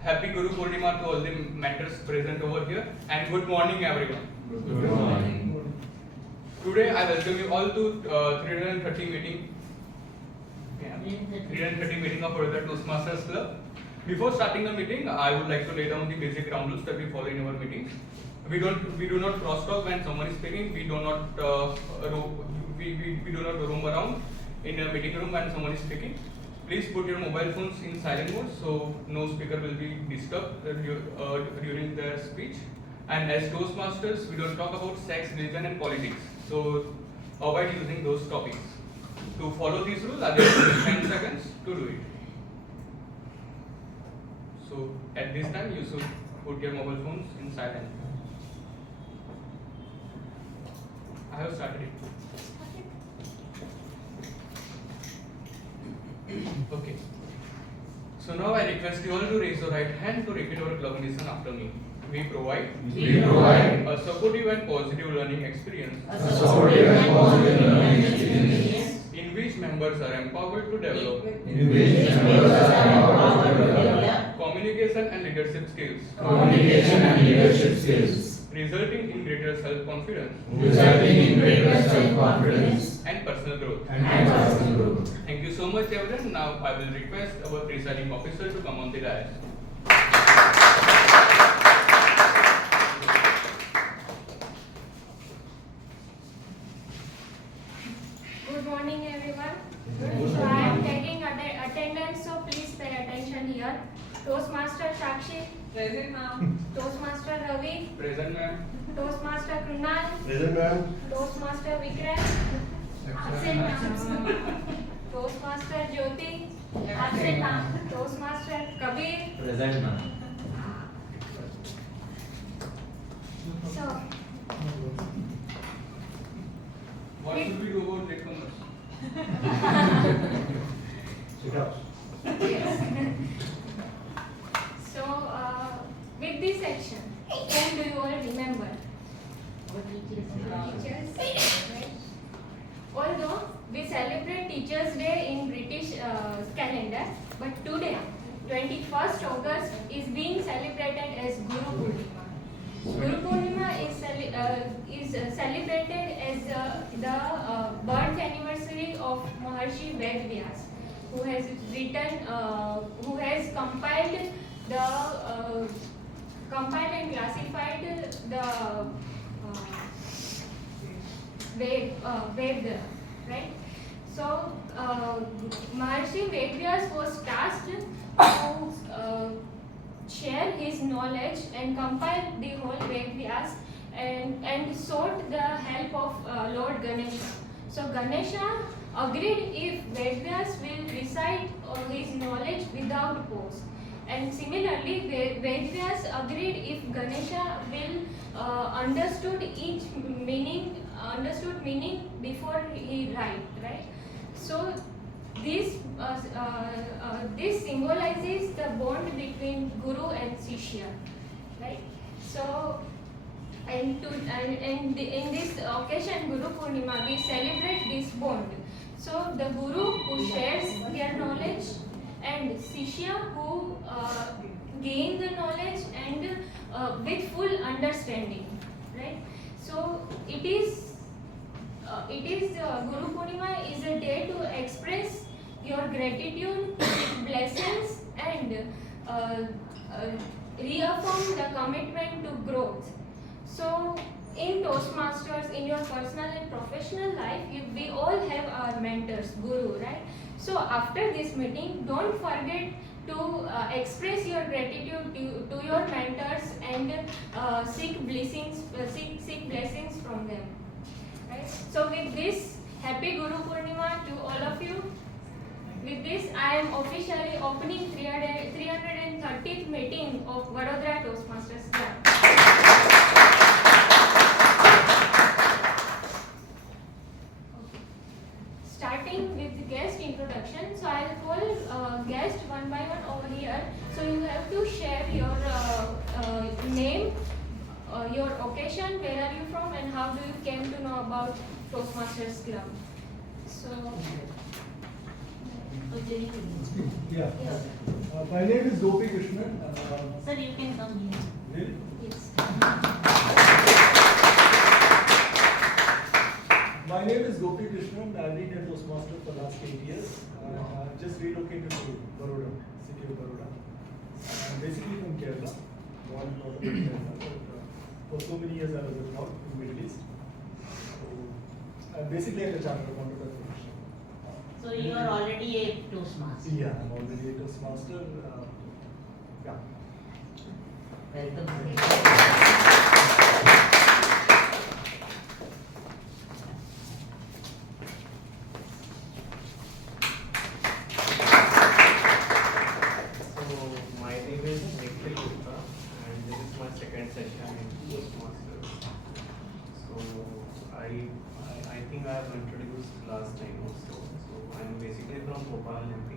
Happy Guru Purnima to all the mentors present over here, and good morning everyone. Good morning. Today I welcome you all to 330 meeting. 330 meeting of Vadodara Toastmasters Club. Before starting the meeting, I would like to lay down the basic ground rules that we follow in our meetings. We do not cross talk when someone is speaking. We do not roam around in a meeting room when someone is speaking. Please put your mobile phones in silent mode so no speaker will be disturbed during their speech. And as Toastmasters, we don't talk about sex, religion and politics. So avoid using those topics. To follow these rules, I will give 10 seconds to do it. So at this time, you should put your mobile phones in silent. I have started it. Okay. So now I request you all to raise your right hand to repeat our club mission after me. We provide a supportive and positive learning experience in which members are empowered to develop communication and leadership skills, resulting in greater self-confidence and personal growth. Thank you so much everyone. Now I will request our presiding officer to come on the dais. Good morning everyone. So I am taking attendance, so please pay attention here. Toastmaster Sakshi. Present, ma'am. Toastmaster Ravi. Present, ma'am. Toastmaster Krunal. Present, ma'am. Toastmaster Vikram. Absent, ma'am. Toastmaster Jyoti. Absent, ma'am. Toastmaster Kabir. Present, ma'am. So, What should we do about latecomers? Sit up. yes. So, with this section, whom do you all remember? Teachers. Right? Although we celebrate Teachers' Day in British calendar, but today, 21st August, is being celebrated as Guru Purnima. Guru Purnima is celebrated as the birth anniversary of Maharshi Ved Vyas, who has written, who has compiled and classified the Ved, right? So Maharshi Ved Vyas was tasked to share his knowledge and compile the whole Ved Vyas and sought the help of Lord Ganesha. So Ganesha agreed if Ved Vyas will recite his knowledge without pause. And similarly, Ved Vyas agreed if Ganesha will understood meaning before he write, right? So this symbolizes the bond between Guru and Shishya, right? So, in this occasion, Guru Purnima, we celebrate this bond. So, the Guru who shares their knowledge and Shishya who gain the knowledge and with full understanding, right? So, it is Guru Purnima is a day to express your gratitude, blessings, and reaffirm the commitment to growth. So, in Toastmasters, in your personal and professional life, we all have our mentors, Guru, right? So, after this meeting, don't forget to express your gratitude to your mentors and seek blessings from them. Right? So, with this, happy Guru Purnima to all of you. With this, I am officially opening 330th meeting of Vadodara Toastmasters Club. Starting with the guest introduction. introduction. So I'll call guests one by one over here. So you have to share your name, your occasion, where are you from, and how do you came to know about Toastmasters Club. So. Yeah. My name is Gopi Krishnan. Sir, you can come here. Really? Yes. My name is Gopi Krishnan. I've been a Toastmaster for the last 8 years. Just relocated to Baroda, city of Baroda. I'm basically from Kerala, born in northern Kerala. But, for so many years I was abroad in the Middle East. So I'm basically at a chartered accountant profession. So you are already a Toastmaster. Yeah, I'm already a Toastmaster. Yeah. Welcome. So my name is Nikhil Gupta and this is my second session in Toastmasters. So I think I have introduced last time also. So I am basically from Bhopal, MP,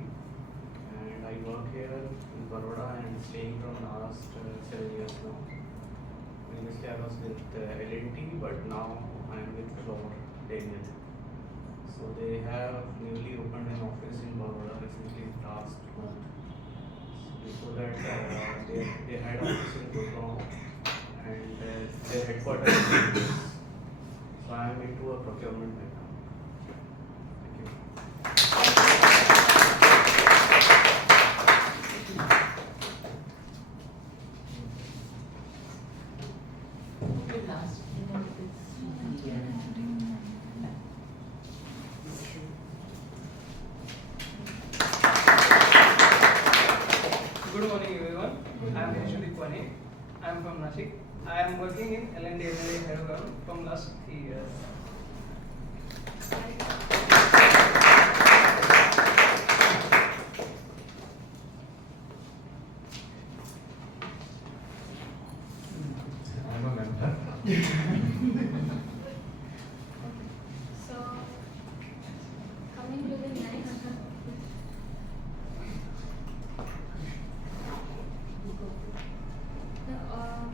and I work here in Baroda and staying from last 7 years now. Previously I was with L&T, but now I am with Floor Daniel. So they have newly opened an office in Baroda recently last month. Before that, they had office in Gurgaon and their headquarters is in this. So I am into a procurement background. Thank you. Okay, last. Good morning, everyone. I am Yashudi Kwani. I am from Nashik. I am working in L&D Hyderabad from last 3 years. I'm a member. So, coming to the next.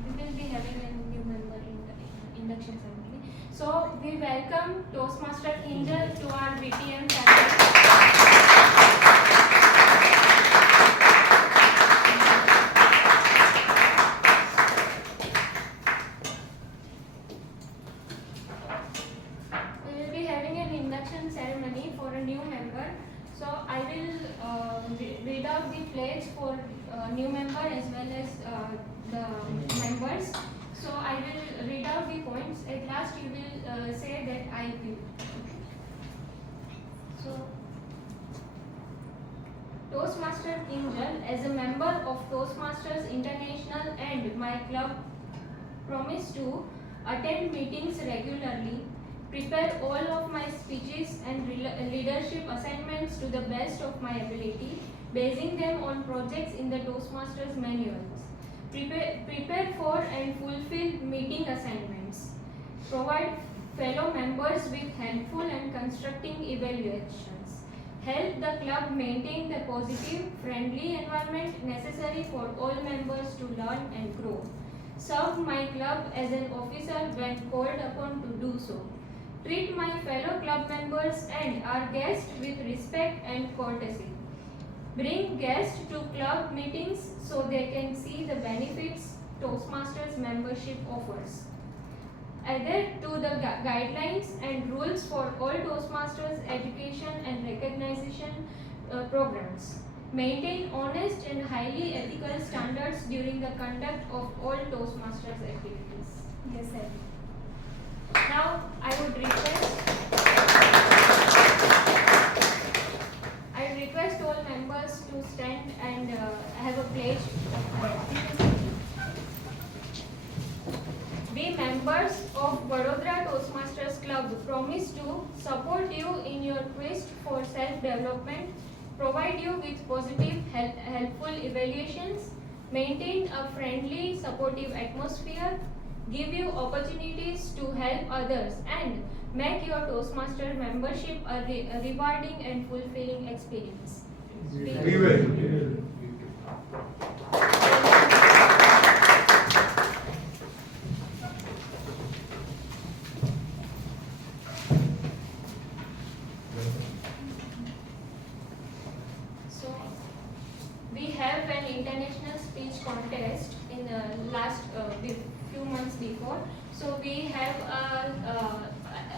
We will be having a new member in the induction ceremony. So, we welcome Toastmaster Angel to our VTM family. We will be having an induction ceremony for a new member. So I will read out the pledge for new member as well as the members. So I will read out the points. At last you will say that I will. So Toastmaster Angel, as a member of Toastmasters International and my club, promise to attend meetings regularly, prepare all of my speeches and leadership assignments to the best of my ability, basing them on projects in the Toastmasters manuals. Prepare for and fulfill meeting assignments. Provide fellow members with helpful and constructing evaluations. Help the club maintain the positive, friendly environment necessary for all members to learn and grow. Serve my club as an officer when called upon to do so. Treat my fellow club members and our guests with respect and courtesy. Bring guests to club meetings so they can see the benefits Toastmasters membership offers. Adhere to the guidelines and rules for all Toastmasters education and recognition programs. Maintain honest and highly ethical standards during the conduct of all Toastmasters activities. Yes, sir. Now, I would request all members to stand and have a pledge. We members of Vadodara Toastmasters Club promise to support you in your quest for self-development, provide you with positive, helpful evaluations, maintain a friendly, supportive atmosphere, give you opportunities to help others, and make your Toastmaster membership a rewarding and fulfilling experience. We will. So, we have an international speech contest in last few months before. So we have,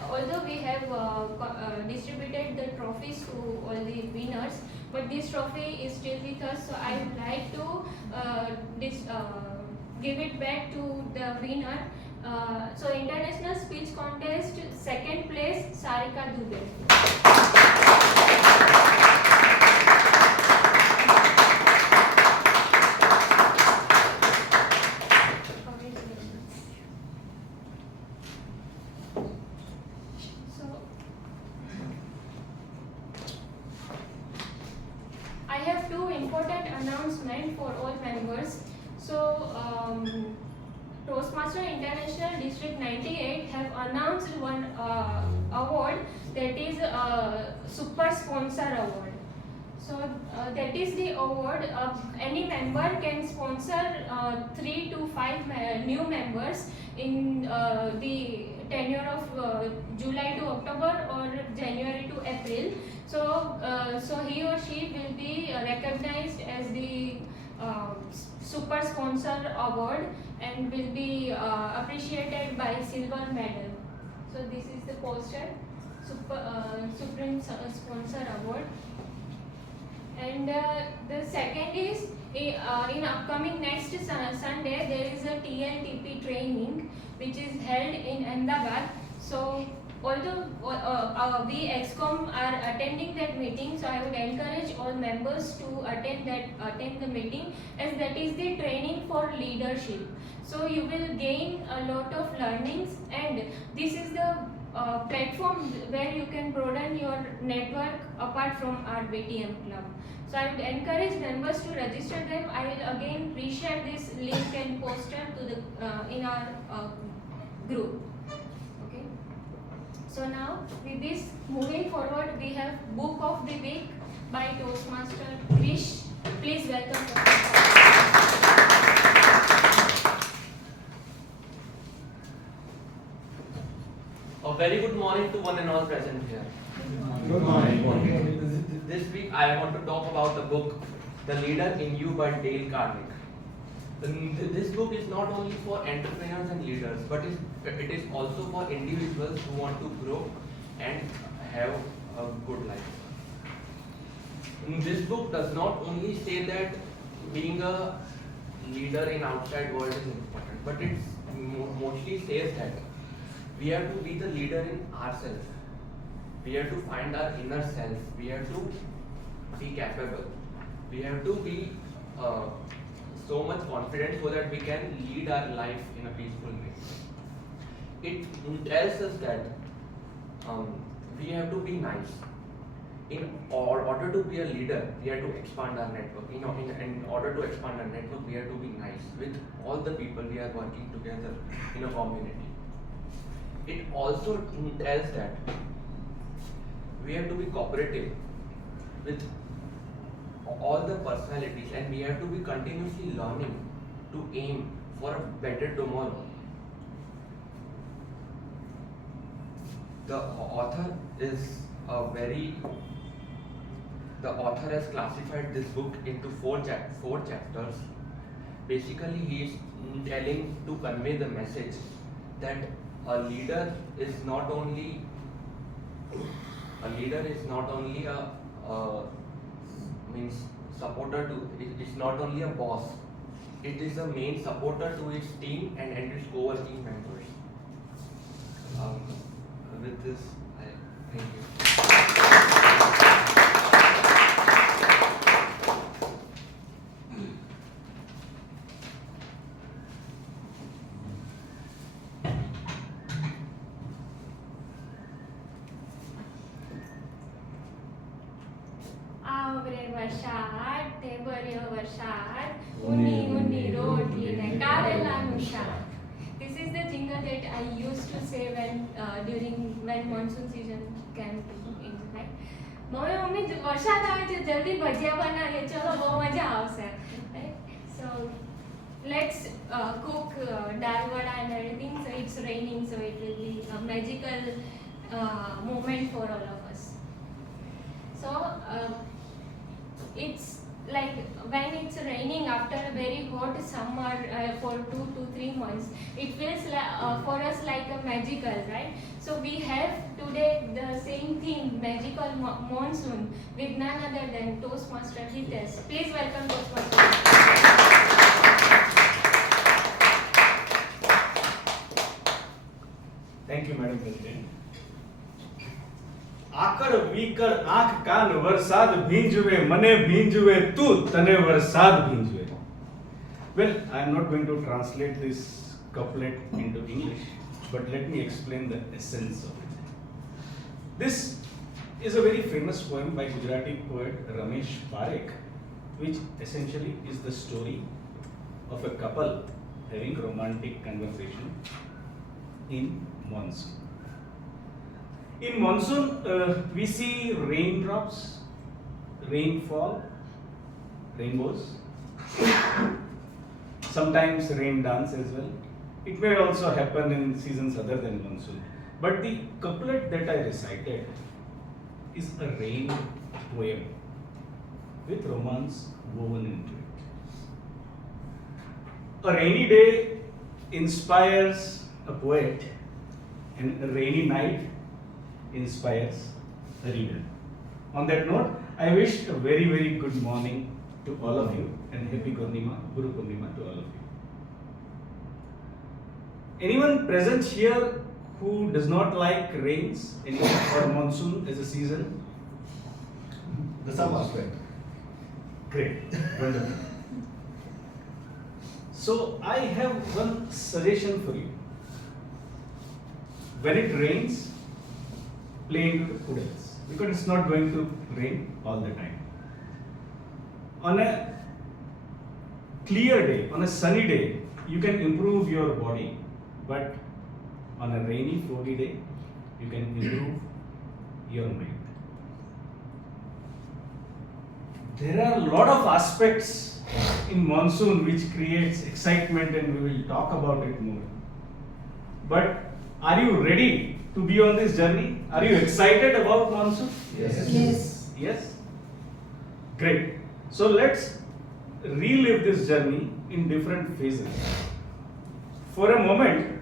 although we have distributed the trophies to all the winners, but this trophy is still with us. So I would like to give it back to the winner. So international speech contest, second place, Sarika Dubey. So, I have two important announcements for all members. So, Toastmaster International District 98 have announced one award, that is Super Sponsor Award. So that is the award. Any member can sponsor 3 to 5 new members in the tenure of July to October or January to April. So he or she will be recognized as the Super Sponsor Award and will be appreciated by silver medal. So this is the poster, Supreme Sponsor Award. And the second is in upcoming next Sunday there is a TLTP training which is held in Ahmedabad. So although we EXCOM are attending that meeting, so I would encourage all members to attend the meeting, as that is the training for leadership. So you will gain a lot of learnings, and this is the platform where you can broaden your network apart from our VTM club. So I would encourage members to register them. I will again reshare this link and poster to the in our group. Okay. So now with this, moving forward, we have Book of the Week by Toastmaster Krish. Please welcome. A very good morning to one and all present here. Good morning. This week I want to talk about the book The Leader in You by Dale Carnegie. This book is not only for entrepreneurs and leaders, but it is also for individuals who want to grow and have a good life. This book does not only say that being a leader in outside world is important, but it mostly says that we have to be the leader in ourselves. We have to find our inner self. We have to be capable. We have to be so much confident so that we can lead our life in a peaceful way. It tells us that we have to be nice. In order to be a leader, we have to expand our network. In order to expand our network, we have to be nice with all the people we are working together in a community. It also tells that we have to be cooperative with all the personalities, and we have to be continuously learning to aim for a better tomorrow. The author has classified this book into four chapters. Basically, he is telling to convey the message that a leader is not only a means supporter to, it's not only a boss, it is a main supporter to its team and its co-working members. With this, I thank you. आवरे वरसाद ते बरे वरसाद उन्नी उन्नी रोटली ने कारेलाનું શાક. this is the jingle that I used to say when monsoon season came in, right? Mummy વરસાદ આવે છે જલ્દી ભજીયા બનાવીએ ચલો બહુ મજા આવશે, right? So let's cook dal vada and everything. So it's raining, so it will be a magical moment for all of us. So it's like when it's raining after a very hot summer for 2 to 3 months, it feels for us like a magical, right? So we have today the same theme, magical monsoon, with none other than Toastmaster Hitesh. Please welcome Toastmaster. Thank you, Madam President. આકડ વિકળ આંખ કાન વરસાદ ભીંજવે મને ભીંજવે તું તને વરસાદ ભીંજવે. Well, I am not going to translate this couplet into English, but let me explain the essence of it. This is a very famous poem by Gujarati poet Ramesh Parekh, which essentially is the story of a couple having romantic conversation in monsoon. In monsoon, we see raindrops, rainfall, rainbows, sometimes rain dance as well. It may also happen in seasons other than monsoon. But the couplet that I recited is a rain poem with romance woven into it. A rainy day inspires a poet, and a rainy night inspires a reader. On that note, I wish a very, very good morning to all of you and happy Guru Purnima to all of you. Anyone present here who does not like rains or monsoon as a season? The some aspect. Great, wonderful. So I have one suggestion for you. When it rains, play into the puddles, because it's not going to rain all the time. On a clear day, on a sunny day, you can improve your body, but on a rainy, foggy day, you can improve your mind. There are a lot of aspects in monsoon which creates excitement, and we will talk about it more. But are you ready to be on this journey? Are you excited about monsoon? Yes. Yes? Great. So let's relive this journey in different phases. For a moment,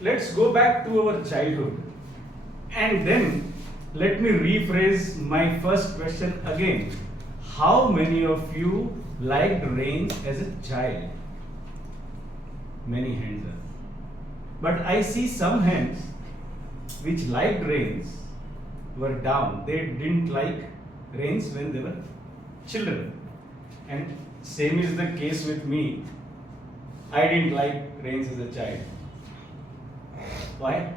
let's go back to our childhood. And then let me rephrase my first question again. How many of you liked rain as a child? Many hands up. But I see some hands which liked rains were down. They didn't like rains when they were children. And same is the case with me. I didn't like rains as a child. Why?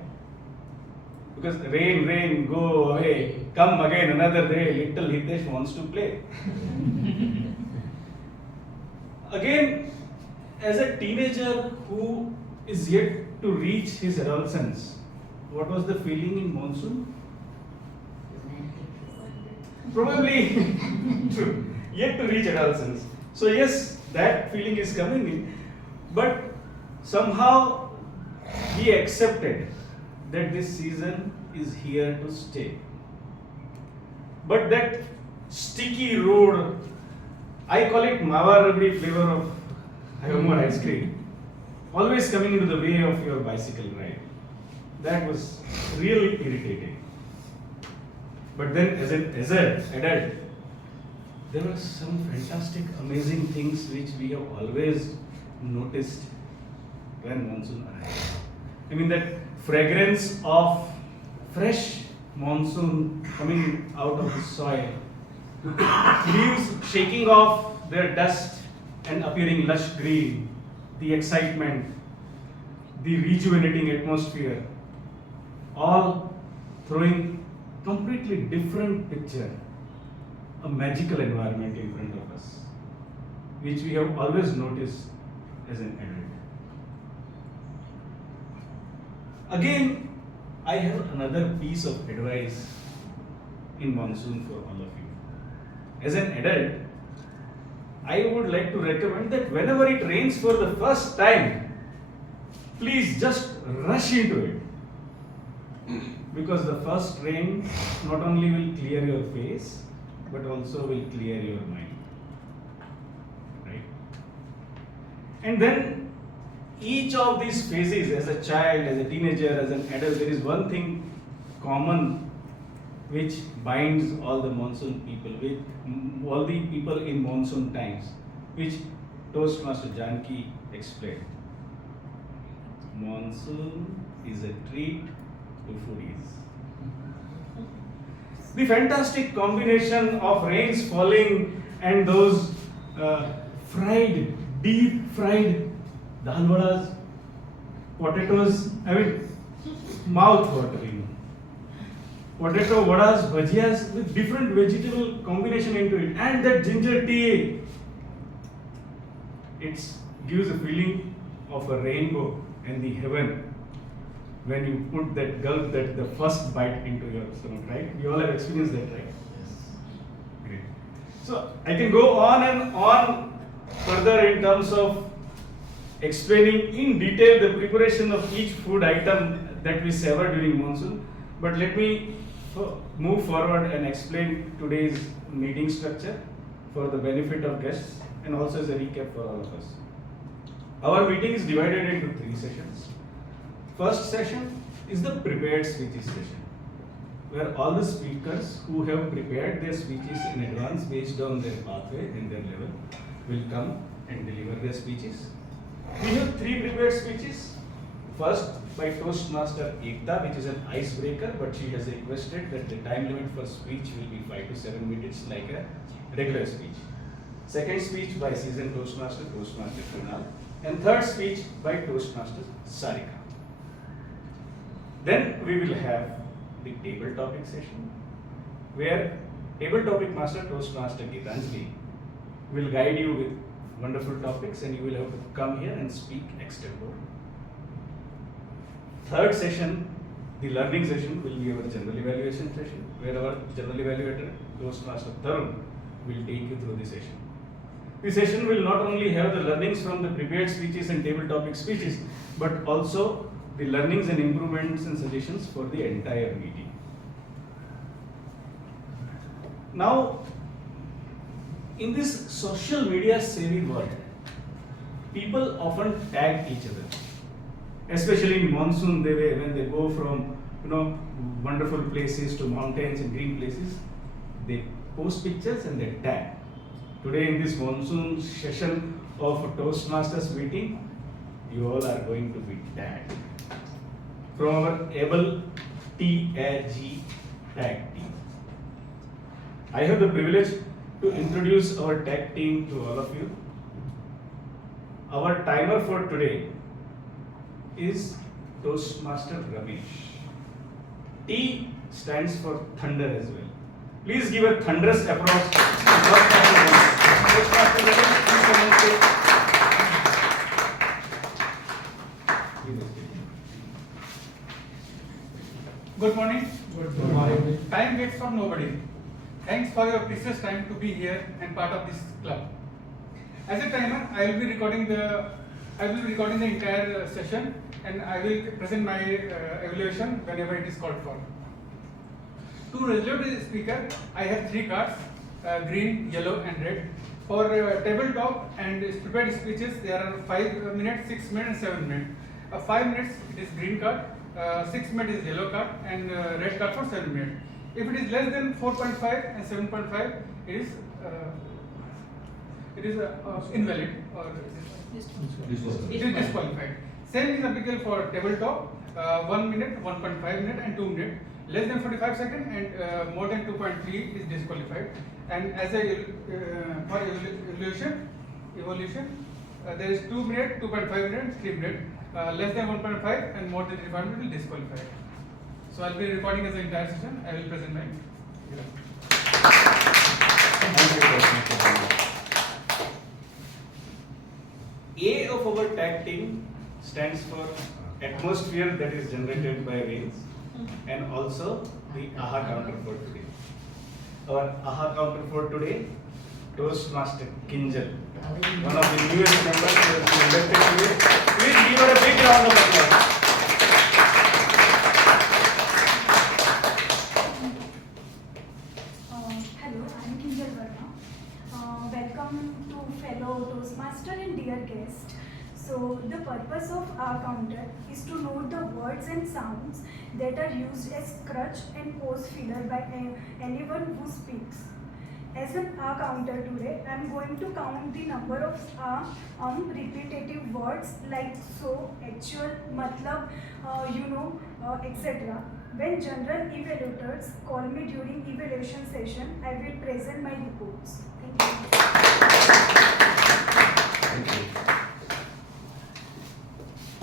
Because rain, rain, go away, come again another day, little Hitesh wants to play. Again, as a teenager who is yet to reach his adolescence, what was the feeling in monsoon? Probably true, yet to reach adolescence. So yes, that feeling is coming in, but somehow we accepted that this season is here to stay. But that sticky road, I call it Mawa Rabdi flavor of Havamor ice cream, always coming into the way of your bicycle ride. That was really irritating. But then as an adult, there were some fantastic, amazing things which we have always noticed when monsoon arrives. I mean that fragrance of fresh monsoon coming out of the soil, leaves shaking off their dust and appearing lush green, the excitement, the rejuvenating atmosphere, all throwing completely different picture, a magical environment in front of us, which we have always noticed as an adult. Again, I have another piece of advice in Monsoon for all of you. As an adult, I would like to recommend that whenever it rains for the first time, please just rush into it. Because the first rain not only will clear your face, but also will clear your mind. Right? And then each of these phases, as a child, as a teenager, as an adult, there is one thing common which binds all the monsoon people, with all the people in monsoon times, which Toastmaster Janki explained. Monsoon is a treat to foodies. The fantastic combination of rains falling and those deep fried dal vadas, potatoes, mouth watering. Potato vadas, bhajiyas with different vegetable combination into it, and that ginger tea. It gives a feeling of a rainbow and the heaven when you put that gulp, that the first bite into your stomach, right? We all have experienced that, right? Great. So I can go on and on further in terms of explaining in detail the preparation of each food item that we savor during monsoon. But let me move forward and explain today's meeting structure for the benefit of guests and also as a recap for all of us. Our meeting is divided into 3 sessions. First session is the prepared speeches session, where all the speakers who have prepared their speeches in advance based on their pathway and their level will come and deliver their speeches. We have 3 prepared speeches. First by Toastmaster Ekta, which is an icebreaker, but she has requested that the time limit for speech will be 5 to 7 minutes like a regular speech. Second speech by seasoned Toastmaster Kunal, and third speech by Toastmaster Sarika. Then we will have the table topic session, where table topic master Toastmaster Gitanjali will guide you with wonderful topics, and you will have to come here and speak extempore. Third session, the learning session, will be our general evaluation session, where our general evaluator, Toastmaster Tarun, will take you through the session. The session will not only have the learnings from the prepared speeches and table topic speeches, but also the learnings and improvements and suggestions for the entire meeting. Now, in this social media savvy world, people often tag each other. Especially in monsoon, when they go from wonderful places to mountains and green places, they post pictures and they tag. Today in this monsoon session of Toastmasters meeting, you all are going to be tagged. From our able TAG tag team. I have the privilege to introduce our tag team to all of you. Our timer for today is Toastmaster Ramesh. T stands for thunder as well. Please give a thunderous applause to Toastmaster Ramesh. Please come and say. Good morning. Good morning. Time waits for nobody. Thanks for your precious time to be here and part of this club. As a timer, I will be recording the entire session, and I will present my evaluation whenever it is called for. To reserve the speaker, I have 3 cards, green, yellow and red. For tabletop and prepared speeches, there are 5 minutes, 6 minutes and 7 minutes. 5 minutes it is green card, 6 minutes is yellow card, and red card for 7 minutes. If it is less than 4.5 and 7.5, it is invalid or it is disqualified. Same is applicable for tabletop, 1 minute, 1.5 minute and 2 minutes. Less than 45 seconds and more than 2.3 is disqualified. And as a for evolution, there is 2 minutes, 2.5 minutes, 3 minutes. Less than 1.5 and more than 3 minutes will disqualify. So I will be recording as an entire session. I will present my. A of our tag team stands for atmosphere that is generated by rains, and also the AHA counter for today. Our AHA counter for today, Toastmaster Kinjal, one of the newest members who has been elected today. Please give her a big round of applause. Hello, I'm Kinjal Verma. Welcome to fellow Toastmaster and dear guest. So the purpose of our counter is to note the words and sounds that are used as crutch and pause filler by anyone who speaks. As an counter today, I am going to count the number of repetitive words like so, actual, matlab, etc. When general evaluators call me during evaluation session, I will present my reports. Thank you. Thank you.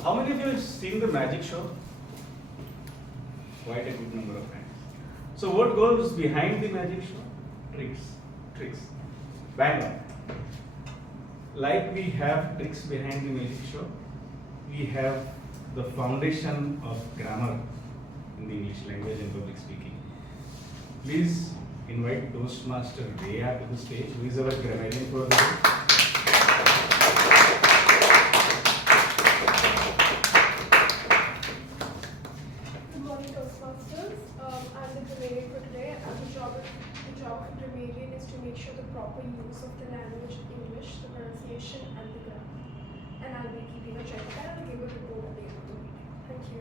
How many of you have seen the magic show? Quite a good number of times. So what goes behind the magic show? Tricks. Bang on. Like we have tricks behind the magic show, we have the foundation of grammar in the English language and public speaking. Please invite Toastmaster Rhea to the stage, who is our grammarian for the day. Good morning, Toastmasters. I'm the grammarian for today, and the job of the grammarian is to make sure the proper use of the language English, the pronunciation, and the grammar. And I'll be keeping a check of that and give a report at the end of the meeting. Thank you.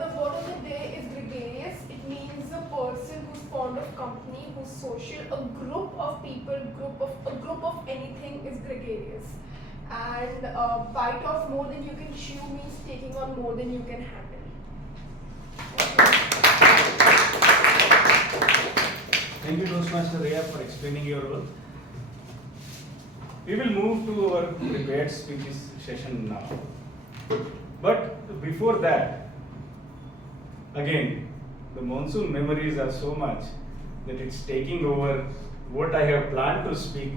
The word of the day is gregarious. It means a person who's fond of company, who's social. A group of people, a group of anything is gregarious. And bite off more than you can chew means taking on more than you can handle. Thank you, Toastmaster Rhea, for explaining your role. We will move to our prepared speeches session now. But before that, again, the monsoon memories are so much that it's taking over what I have planned to speak,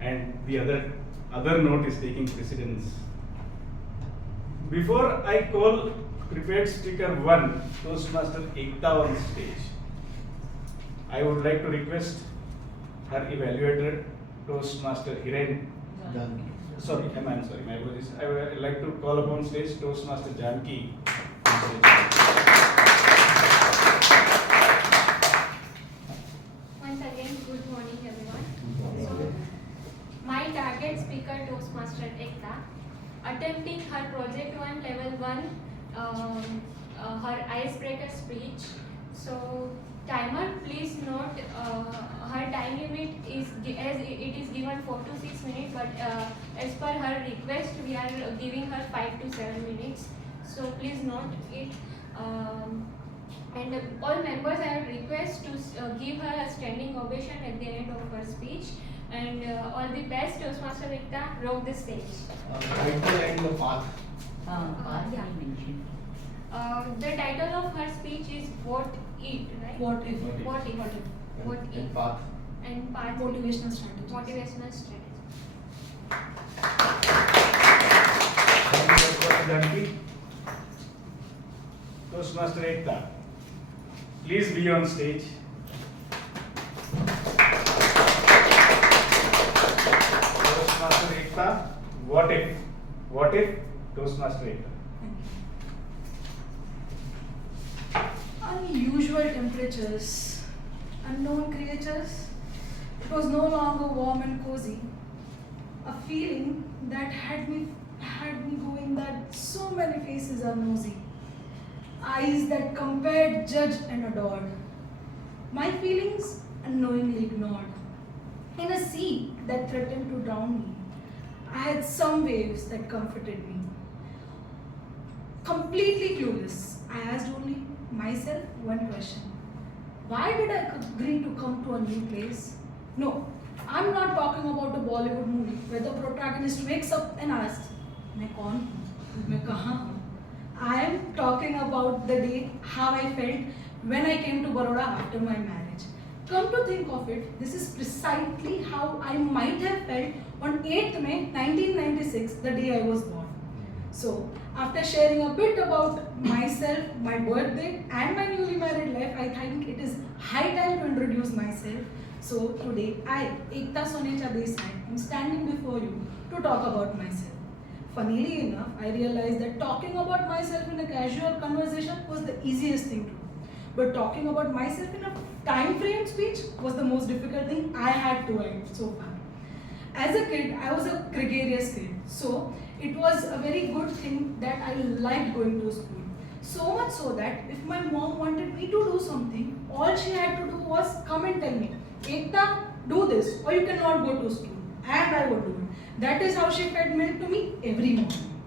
and the other note is taking precedence. Before I call prepared speaker 1, Toastmaster Ekta on stage, I would like to request her evaluator, Toastmaster Hiren. Done. Sorry, I'm sorry, my apologies. I would like to call upon stage Toastmaster Janki. Once again, good morning everyone. So, my target speaker Toastmaster Ekta, attempting her project 1 level 1, her icebreaker speech. So timer, please note her time limit is as it is given 4 to 6 minutes, but as per her request we are giving her 5 to 7 minutes. So please note it. And all members are requested to give her a standing ovation at the end of her speech. And all the best, Toastmaster Ekta, rock the stage. Title and the path. Yeah. The title of her speech is What It, right? What if? What It. What And It. path. And path. Motivational strategy. Motivational strategy. Thank you, Toastmaster Janki. Toastmaster Ekta, please be on stage. Toastmaster Ekta, what if? What if? Toastmaster Ekta. Unusual temperatures, unknown creatures. It was no longer warm and cozy. A feeling that had me going that so many faces are nosy. Eyes that compared, judged, and adored. My feelings unknowingly ignored. In a sea that threatened to drown me, I had some waves that comforted me. Completely clueless, I asked only myself one question. Why did I agree to come to a new place? No, I'm not talking about a Bollywood movie where the protagonist wakes up and asks, "मैं कौन हूँ? मैं कहाँ हूँ?" I am talking about the day how I felt when I came to Baroda after my marriage. Come to think of it, this is precisely how I might have felt on 8th May 1996, the day I was born. So, after sharing a bit about myself, my birthday, and my newly married life, I think it is high time to introduce myself. So, today I, Ekta Sonecha Desai, am standing before you to talk about myself. Funnily enough, I realized that talking about myself in a casual conversation was the easiest thing to do. But talking about myself in a time frame speech was the most difficult thing I had to write so far. As a kid, I was a gregarious kid. So, it was a very good thing that I liked going to school. So much so that if my mom wanted me to do something, all she had to do was come and tell me, Ekta, do this or you cannot go to school. And I would do it. That is how she fed milk to me every morning.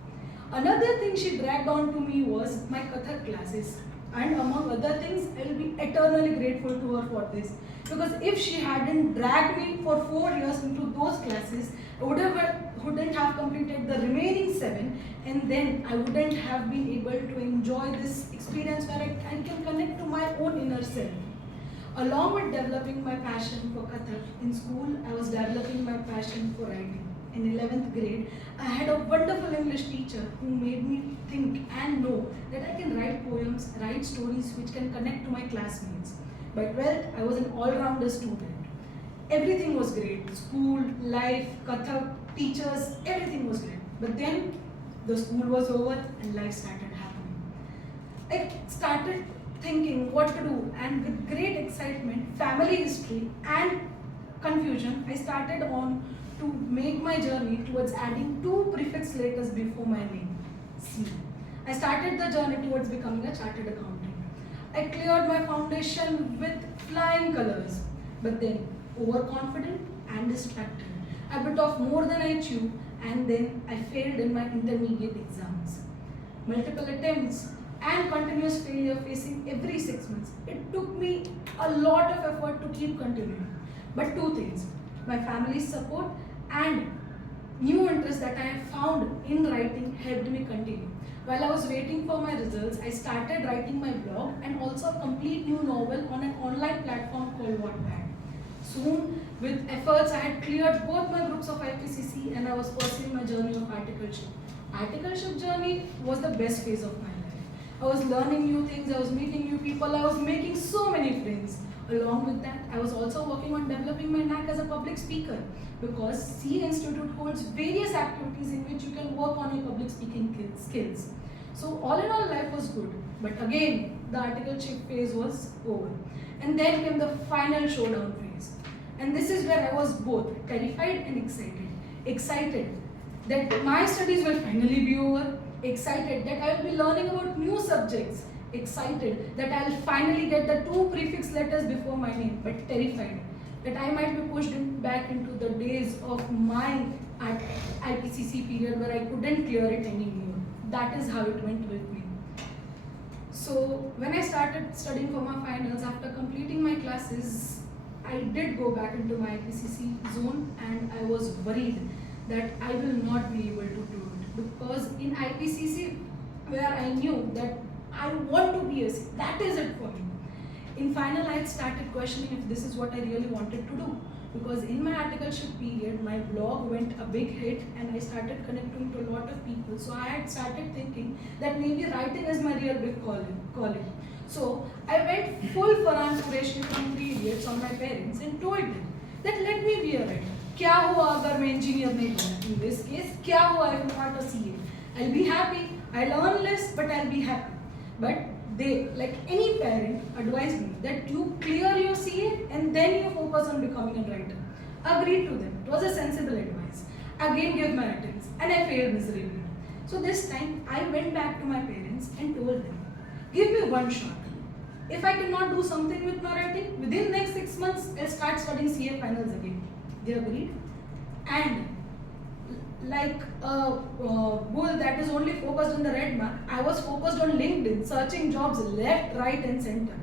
Another thing she dragged on to me was my Kathak classes. And among other things, I will be eternally grateful to her for this. Because if she hadn't dragged me for 4 years into those classes, I wouldn't have completed the remaining 7, and then I wouldn't have been able to enjoy this experience where I can connect to my own inner self. Along with developing my passion for Kathak, in school I was developing my passion for writing. In 11th grade, I had a wonderful English teacher who made me think and know that I can write poems, write stories which can connect to my classmates. By 12th, I was an all-rounder student. Everything was great. School, life, Kathak, teachers, everything was great. But then the school was over and life started happening. I started thinking what to do, and with great excitement, family history and confusion, I started on to make my journey towards adding 2 prefix letters before my name, C. I started the journey towards becoming a chartered accountant. I cleared my foundation with flying colors, but then overconfident and distracted. I bit off more than I chewed, and then I failed in my intermediate exams. Multiple attempts and continuous failure facing every 6 months. It took me a lot of effort to keep continuing. But 2 things, my family's support and new interest that I have found in writing helped me continue. While I was waiting for my results, I started writing my blog and also a complete new novel on an online platform called Wattpad. Soon, with efforts, I had cleared both my groups of IPCC and I was pursuing my journey of articleship. Articleship journey was the best phase of my life. I was learning new things, I was meeting new people, I was making so many friends. Along with that, I was also working on developing my knack as a public speaker, because CA Institute holds various activities in which you can work on your public speaking skills. So all in all, life was good. But again, the articleship phase was over. And then came the final showdown phase. And this is where I was both terrified and excited. Excited that my studies will finally be over. Excited that I will be learning about new subjects. Excited that I will finally get the 2 prefix letters before my name, but terrified that I might be pushed back into the days of my IPCC period where I couldn't clear it anymore. That is how it went with me. So when I started studying for my finals, after completing my classes, I did go back into my IPCC zone, and I was worried that I will not be able to do it, because in IPCC, where I knew that I want to be a C, that is it for me. In final, I had started questioning if this is what I really wanted to do, because in my articleship period, my blog went a big hit and I started connecting to a lot of people. So I had started thinking that maybe writing is my real big calling. So I went full Farhan Qureshi from 3 idiots on my parents and told them that let me be a writer. क्या हुआ अगर मैं engineer नहीं बना? In this case, क्या हुआ if I'm not a CA? I'll be happy. I'll earn less, but I'll be happy. But they, like any parent, advised me that you clear your CA and then you focus on becoming a writer. Agreed to them. It was a sensible advice. Again gave my attempts and I failed miserably. So this time I went back to my parents and told them, give me one shot. If I cannot do something with my writing, within next 6 months I'll start studying CA finals again. They agreed. And like a bull that is only focused on the red mark, I was focused on LinkedIn, searching jobs left, right and center.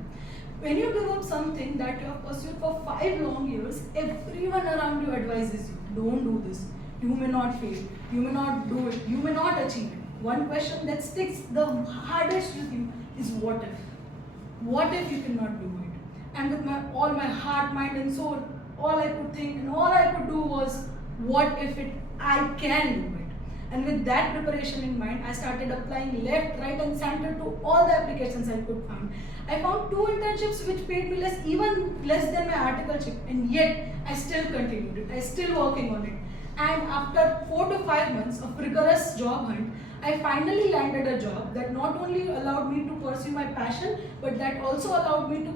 When you give up something that you have pursued for 5 long years, everyone around you advises you, don't do this. You may not fail, you may not do it, you may not achieve it. One question that sticks the hardest with you is what if? What if you cannot do it? And with all my heart, mind and soul, all I could think and all I could do was, what if I can do it? And with that preparation in mind, I started applying left, right, and center to all the applications I could find. I found 2 internships which paid me less, even less than my articleship, and yet I still continued it. I still working on it. And after 4 to 5 months of rigorous job hunt, I finally landed a job that not only allowed me to pursue my passion, but that also allowed me to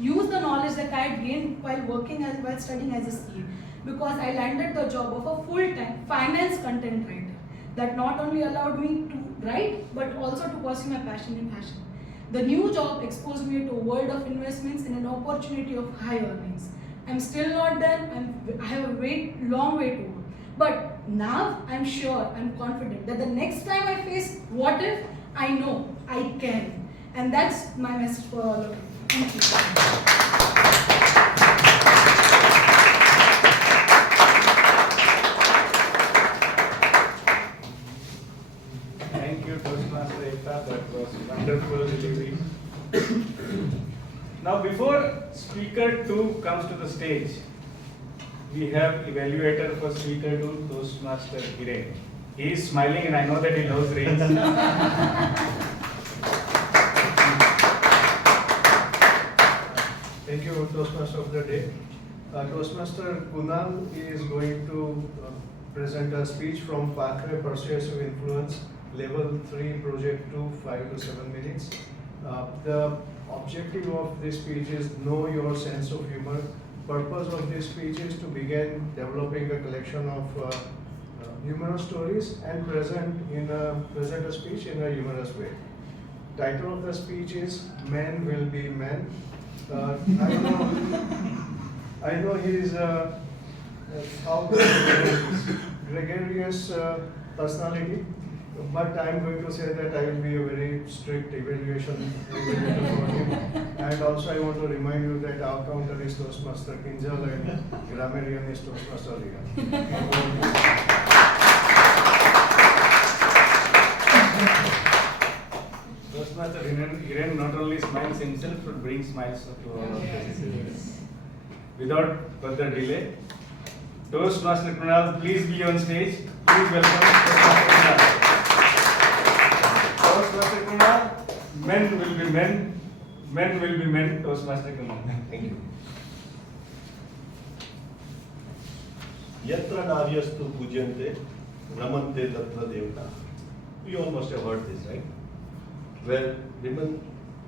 use the knowledge that I had gained while studying as a CA. Because I landed the job of a full-time finance content writer that not only allowed me to write, but also to pursue my passion in fashion. The new job exposed me to a world of investments and an opportunity of high earnings. I'm still not done. I have a long way to go. But now I'm sure, I'm confident that the next time I face what if, I know I can. And that's my message for all of you. Thank you. Thank you, Toastmaster Ekta. That was wonderful delivery. Now, before speaker 2 comes to the stage, we have evaluator for speaker 2, Toastmaster Hiren. He is smiling and I know that he loves rains. Thank you, Toastmaster of the day. Toastmaster Kunal is going to present a speech from Pathway Persuasive Influence, Level 3, Project 2, 5 to 7 minutes. The objective of this speech is know your sense of humor. Purpose of this speech is to begin developing a collection of humorous stories and present a speech in a humorous way. Title of the speech is Men Will Be Men. I know he is gregarious personality, but I am going to say that I will be a very strict evaluation for him. And also I want to remind you that our counter is Toastmaster Kinjal and grammarian is Toastmaster Riya. Toastmaster Hiren not only smiles himself, but brings smiles to all of us. Without further delay, Toastmaster Kunal, please be on stage. Please welcome Toastmaster Kunal. Toastmaster Kunal, men will be men, men will be men, Toastmaster Kunal. Thank you. Yatra naryastu pujyante, ramante tatra devta. We all must have heard this, right? Where women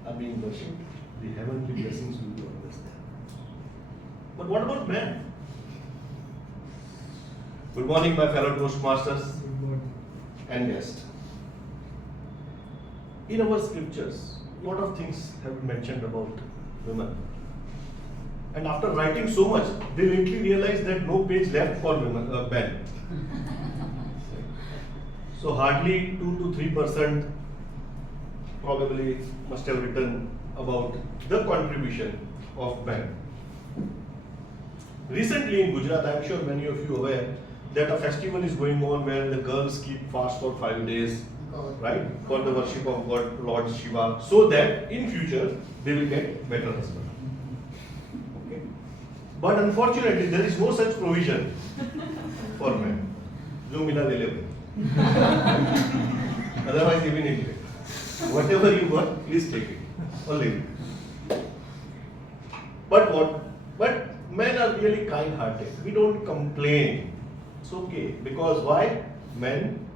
are being worshipped, the heavenly blessings will be always there. But what about men? Good morning, my fellow Toastmasters and guests. In our scriptures, a lot of things have been mentioned about women. And after writing so much, they lately realized that no page left for women, men. So hardly 2 to 3% probably must have written about the contribution of men. Recently in Gujarat, I am sure many of you are aware that a festival is going on where the girls keep fast for 5 days, right, for the worship of God, Lord Shiva, so that in future they will get better husband. Okay. But unfortunately, there is no such provision for men. Jo mila le le. Otherwise, even in it. Whatever you want, please take it or leave it. But men are really kind-hearted. We don't complain. It's okay. Because why? Men.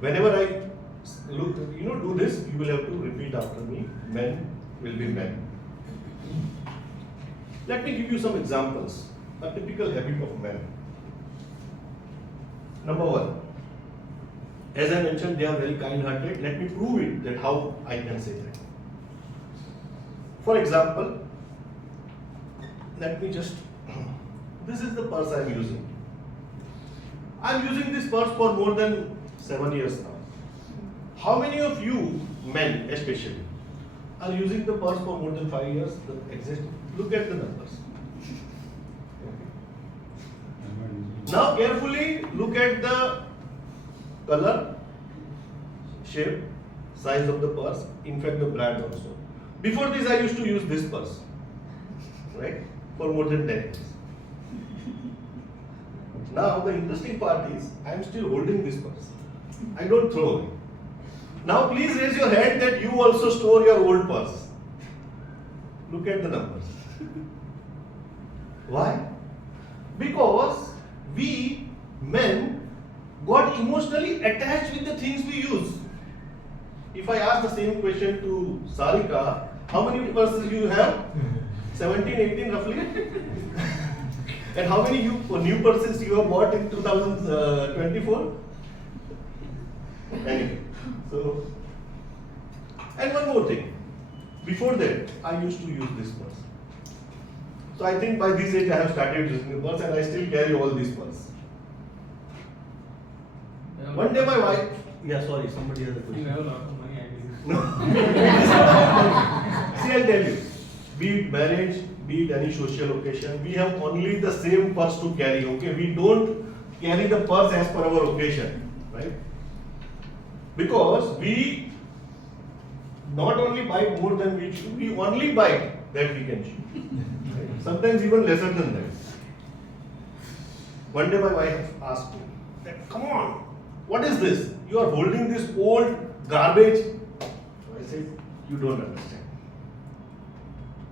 Whenever I do this, you will have to repeat after me. Men will be men. Let me give you some examples. A typical habit of men. Number 1. As I mentioned, they are very kind-hearted. Let me prove it that how I can say that. For example, let me just, this is the purse I am using. I am using this purse for more than 7 years now. How many of you, men especially, are using the purse for more than 5 years? Look at the numbers. Now carefully look at the color, shape, size of the purse, in fact the brand also. Before this I used to use this purse, right, for more than 10 years. Now the interesting part is I am still holding this purse. I don't throw away. Now please raise your hand that you also store your old purse. Look at the numbers. Why? Because we men got emotionally attached with the things we use. If I ask the same question to Sarika, how many purses you have? 17, 18 roughly? And how many new purses you have bought in 2024? Anyway, so, and one more thing. Before that, I used to use this purse. So I think by this age I have started using the purse and I still carry all these purses. One day my wife, yeah, sorry, somebody has a question. You have a lot of money, I believe. No. See, I'll tell you. Be it marriage, be it any social occasion, we have only the same purse to carry, okay? We don't carry the purse as per our occasion, right? Because we not only buy more than we should, we only buy that we can chew. Right? Sometimes even lesser than that. One day my wife asked me, that, come on, what is this? You are holding this old garbage. So I said, you don't understand.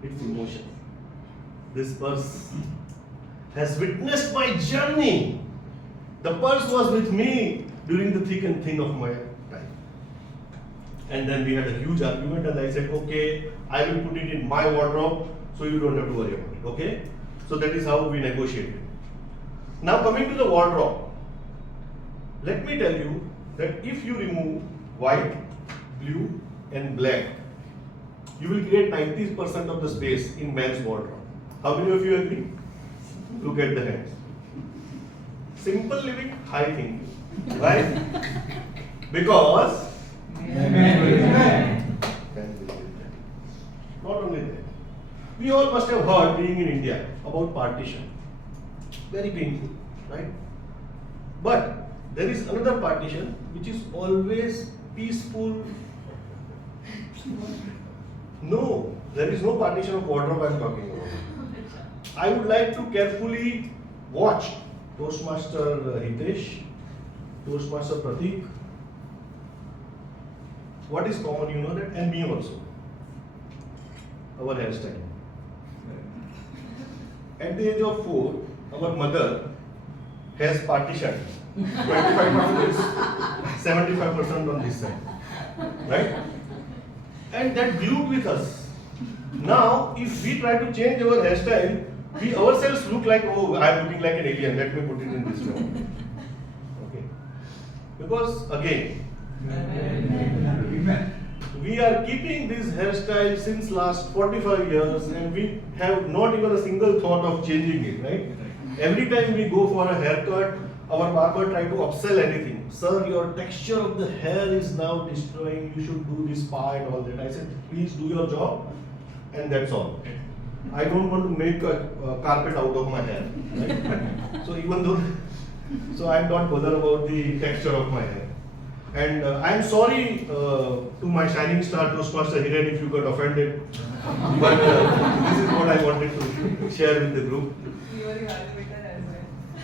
It's emotion. This purse has witnessed my journey. The purse was with me during the thick and thin of my time. And then we had a huge argument and I said, okay, I will put it in my wardrobe so you don't have to worry about it, okay? So that is how we negotiated. Now coming to the wardrobe, let me tell you that if you remove white, blue and black, you will create 90% of the space in men's wardrobe. How many of you agree? Look at the hands. Simple living, high thinking. Right? Because men will be men. Not only that. We all must have heard, being in India, about partition. Very painful, right? But there is another partition which is always peaceful. No, there is no partition of wardrobe I am talking about. I would like to carefully watch Toastmaster Hitesh, Toastmaster Pratik. What is common, you know that, and me also. Our hairstyle. At the age of 4, our mother has partitioned 25% this, 75% on this side. Right? And that glued with us. Now, if we try to change our hairstyle, we ourselves look like, oh, I am looking like an alien, let me put it in this way. Okay. Because, again, we are keeping this hairstyle since last 45 years and we have not even a single thought of changing it, right? Every time we go for a haircut, our barber try to upsell anything. Sir, your texture of the hair is now destroying, you should do this spa and all that. I said, please do your job and that's all. I don't want to make a carpet out of my hair. Right? So even though, so I'm not bothered about the texture of my hair. And I'm sorry to my shining star Toastmaster Hiren if you got offended. But this is what I wanted to share with the group. You are evaluated as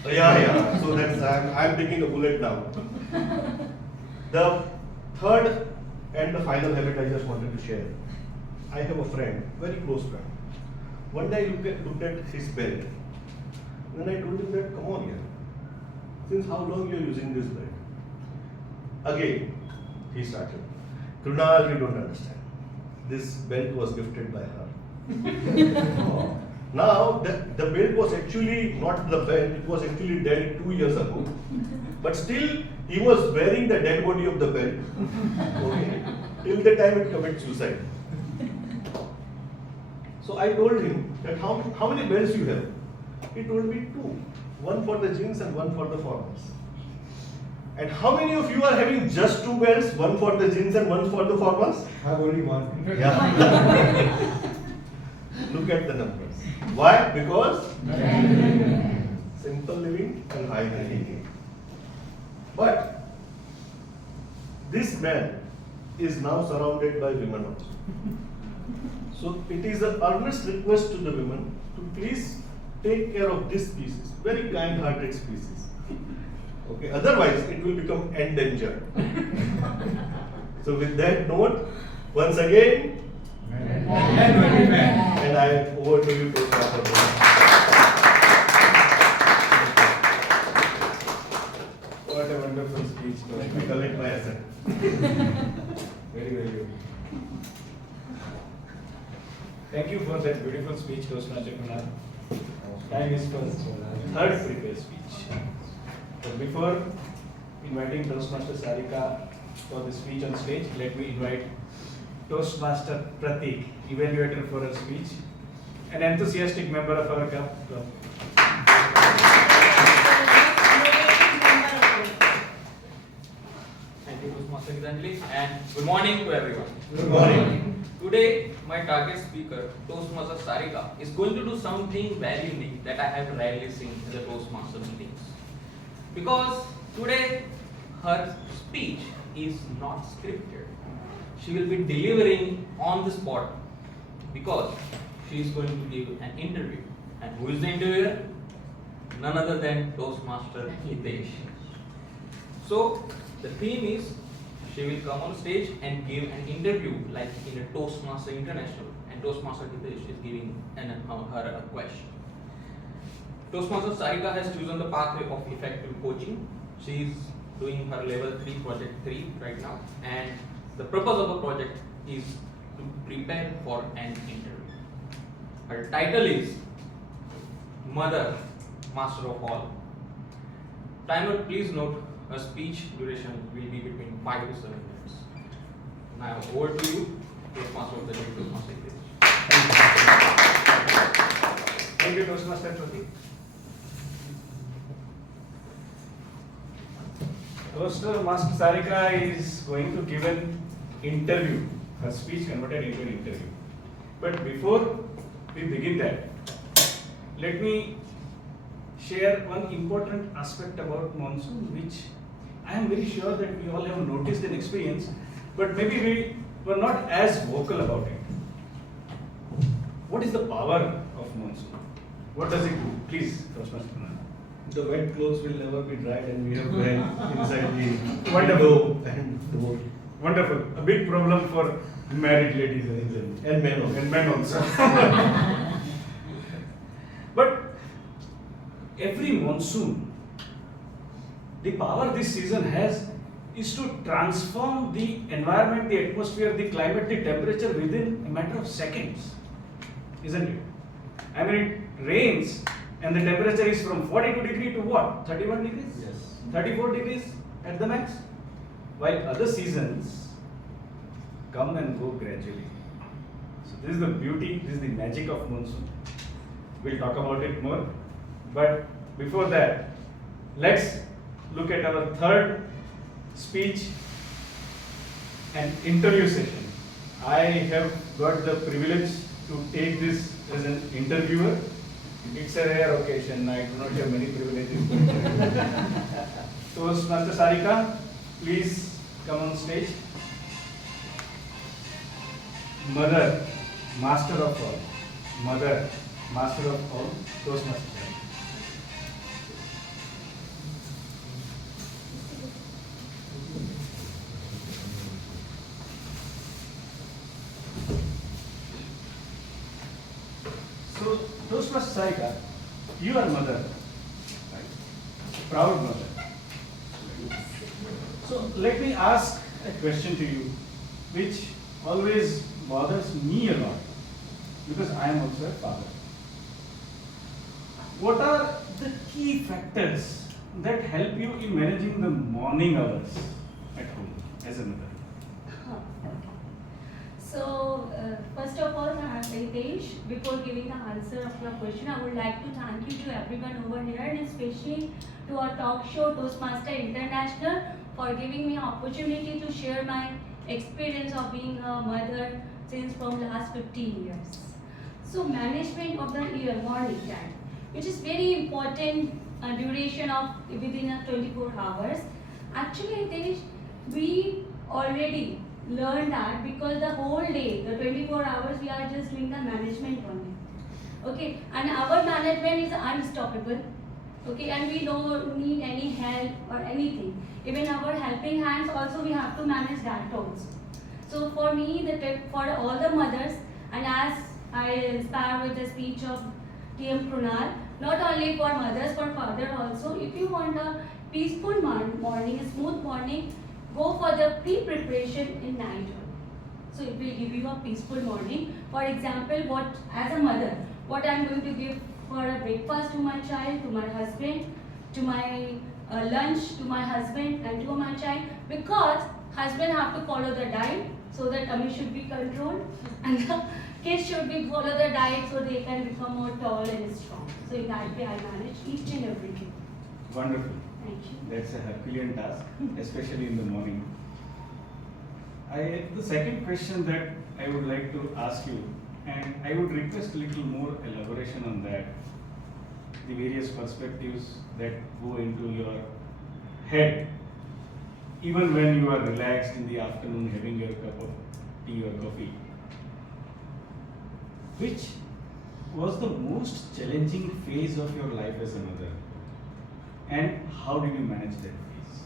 well. Yeah. So that's I'm taking a bullet now. The third and the final habit I just wanted to share. I have a friend, very close friend. One day I looked at his belt. Then I told him that, come on here. Since how long you are using this belt? Again, he started. Krunal, you don't understand. This belt was gifted by her. Now, the belt was actually not the belt, it was actually dead 2 years ago. But still, he was wearing the dead body of the belt. Okay. Till the time it commits suicide. So I told him that how many belts you have? He told me 2. One for the jeans and one for the formals. And how many of you are having just 2 belts? One for the jeans and one for the formals? I have only one. Yeah. Look at the numbers. Why? Because simple living and high thinking. But this man is now surrounded by women also. So it is an earnest request to the women to please take care of this species, very kind-hearted species. Okay, otherwise it will become endangered. So with that note, once again, and I over to you, Toastmaster. What a wonderful speech. Let me collect my asset. Very, very good. Thank you for that beautiful speech, Toastmaster Kunal. Time is for third prepared speech. But before inviting Toastmaster Sarika for the speech on stage, let me invite Toastmaster Pratik, evaluator for her speech, an enthusiastic member of our club. Thank you, Toastmaster Gitanjali, and good morning to everyone. Good morning. Today, my target speaker, Toastmaster Sarika, is going to do something very unique that I have rarely seen in the Toastmaster meetings. Because today, her speech is not scripted. She will be delivering on the spot because she is going to give an interview. And who is the interviewer? None other than Toastmaster Hitesh. So, the theme is she will come on stage and give an interview like in a Toastmaster International, and Toastmaster Hitesh is giving her a question. Toastmaster Sarika has chosen the pathway of effective coaching. She is doing her level 3 project 3 right now, and the purpose of the project is to prepare for an interview. Her title is Mother, Master of All. Timer, please note her speech duration will be between 5 to 7 minutes. Now over to you, Toastmaster of the day, Toastmaster Hitesh. Thank you, Toastmaster Pratik. Toastmaster Sarika is going to give an interview, her speech converted into an interview. But before we begin that, let me share one important aspect about Monsoon, which I am very sure that we all have noticed and experienced, but maybe we were not as vocal about it. What is the power of Monsoon? What does it do? Please, Toastmaster Kunal. The wet clothes will never be dried, and we have went inside the Wonderful. window and door. Wonderful. A big problem for married ladies And men also. and men also. But every monsoon, the power this season has is to transform the environment, the atmosphere, the climate, the temperature within a matter of seconds, isn't it? I mean, it rains and the temperature is from 42 degrees to what? 31 degrees? Yes. 34 degrees at the max? While other seasons come and go gradually. So this is the beauty, this is the magic of monsoon. We'll talk about it more. But before that, let's look at our third speech and interview session. I have got the privilege to take this as an interviewer. It's a rare occasion, I do not have many privileges. Toastmaster Sarika, please come on stage. Mother, Master of all. Mother, Master of all, Toastmaster Sarika. So, Toastmaster Sarika, you are mother, right? Proud mother. So, let me ask a question to you, which always bothers me a lot, because I am also a father. What are the key factors that help you in managing the morning hours at home as a mother? So, first of all, Hitesh, before giving the answer of your question, I would like to thank you to everyone over here and especially to our talk show Toastmaster International for giving me an opportunity to share my experience of being a mother since from last 15 years. So, management of the morning time, which is very important duration of within a 24 hours. Actually, Hitesh, we already learn that because the whole day, the 24 hours, we are just doing the management only. Okay, and our management is unstoppable. Okay, and we don't need any help or anything. Even our helping hands also we have to manage that also. So for me, the tip for all the mothers, and as I inspire with the speech of TM Krunal, not only for mothers, for father also, if you want a peaceful morning, a smooth morning, go for the pre-preparation in night. So it will give you a peaceful morning. For example, what as a mother, what I am going to give for a breakfast to my child, to my husband, to my lunch to my husband and to my child, because husband have to follow the diet so that tummy should be controlled, and the kids should be follow the diet so they can become more tall and strong. So in that way I manage each and everything. Wonderful. Thank you. That's a Herculean task, especially in the morning. The second question that I would like to ask you, and I would request a little more elaboration on that, the various perspectives that go into your head, even when you are relaxed in the afternoon having your cup of tea or coffee. Which was the most challenging phase of your life as a mother, and how did you manage that phase?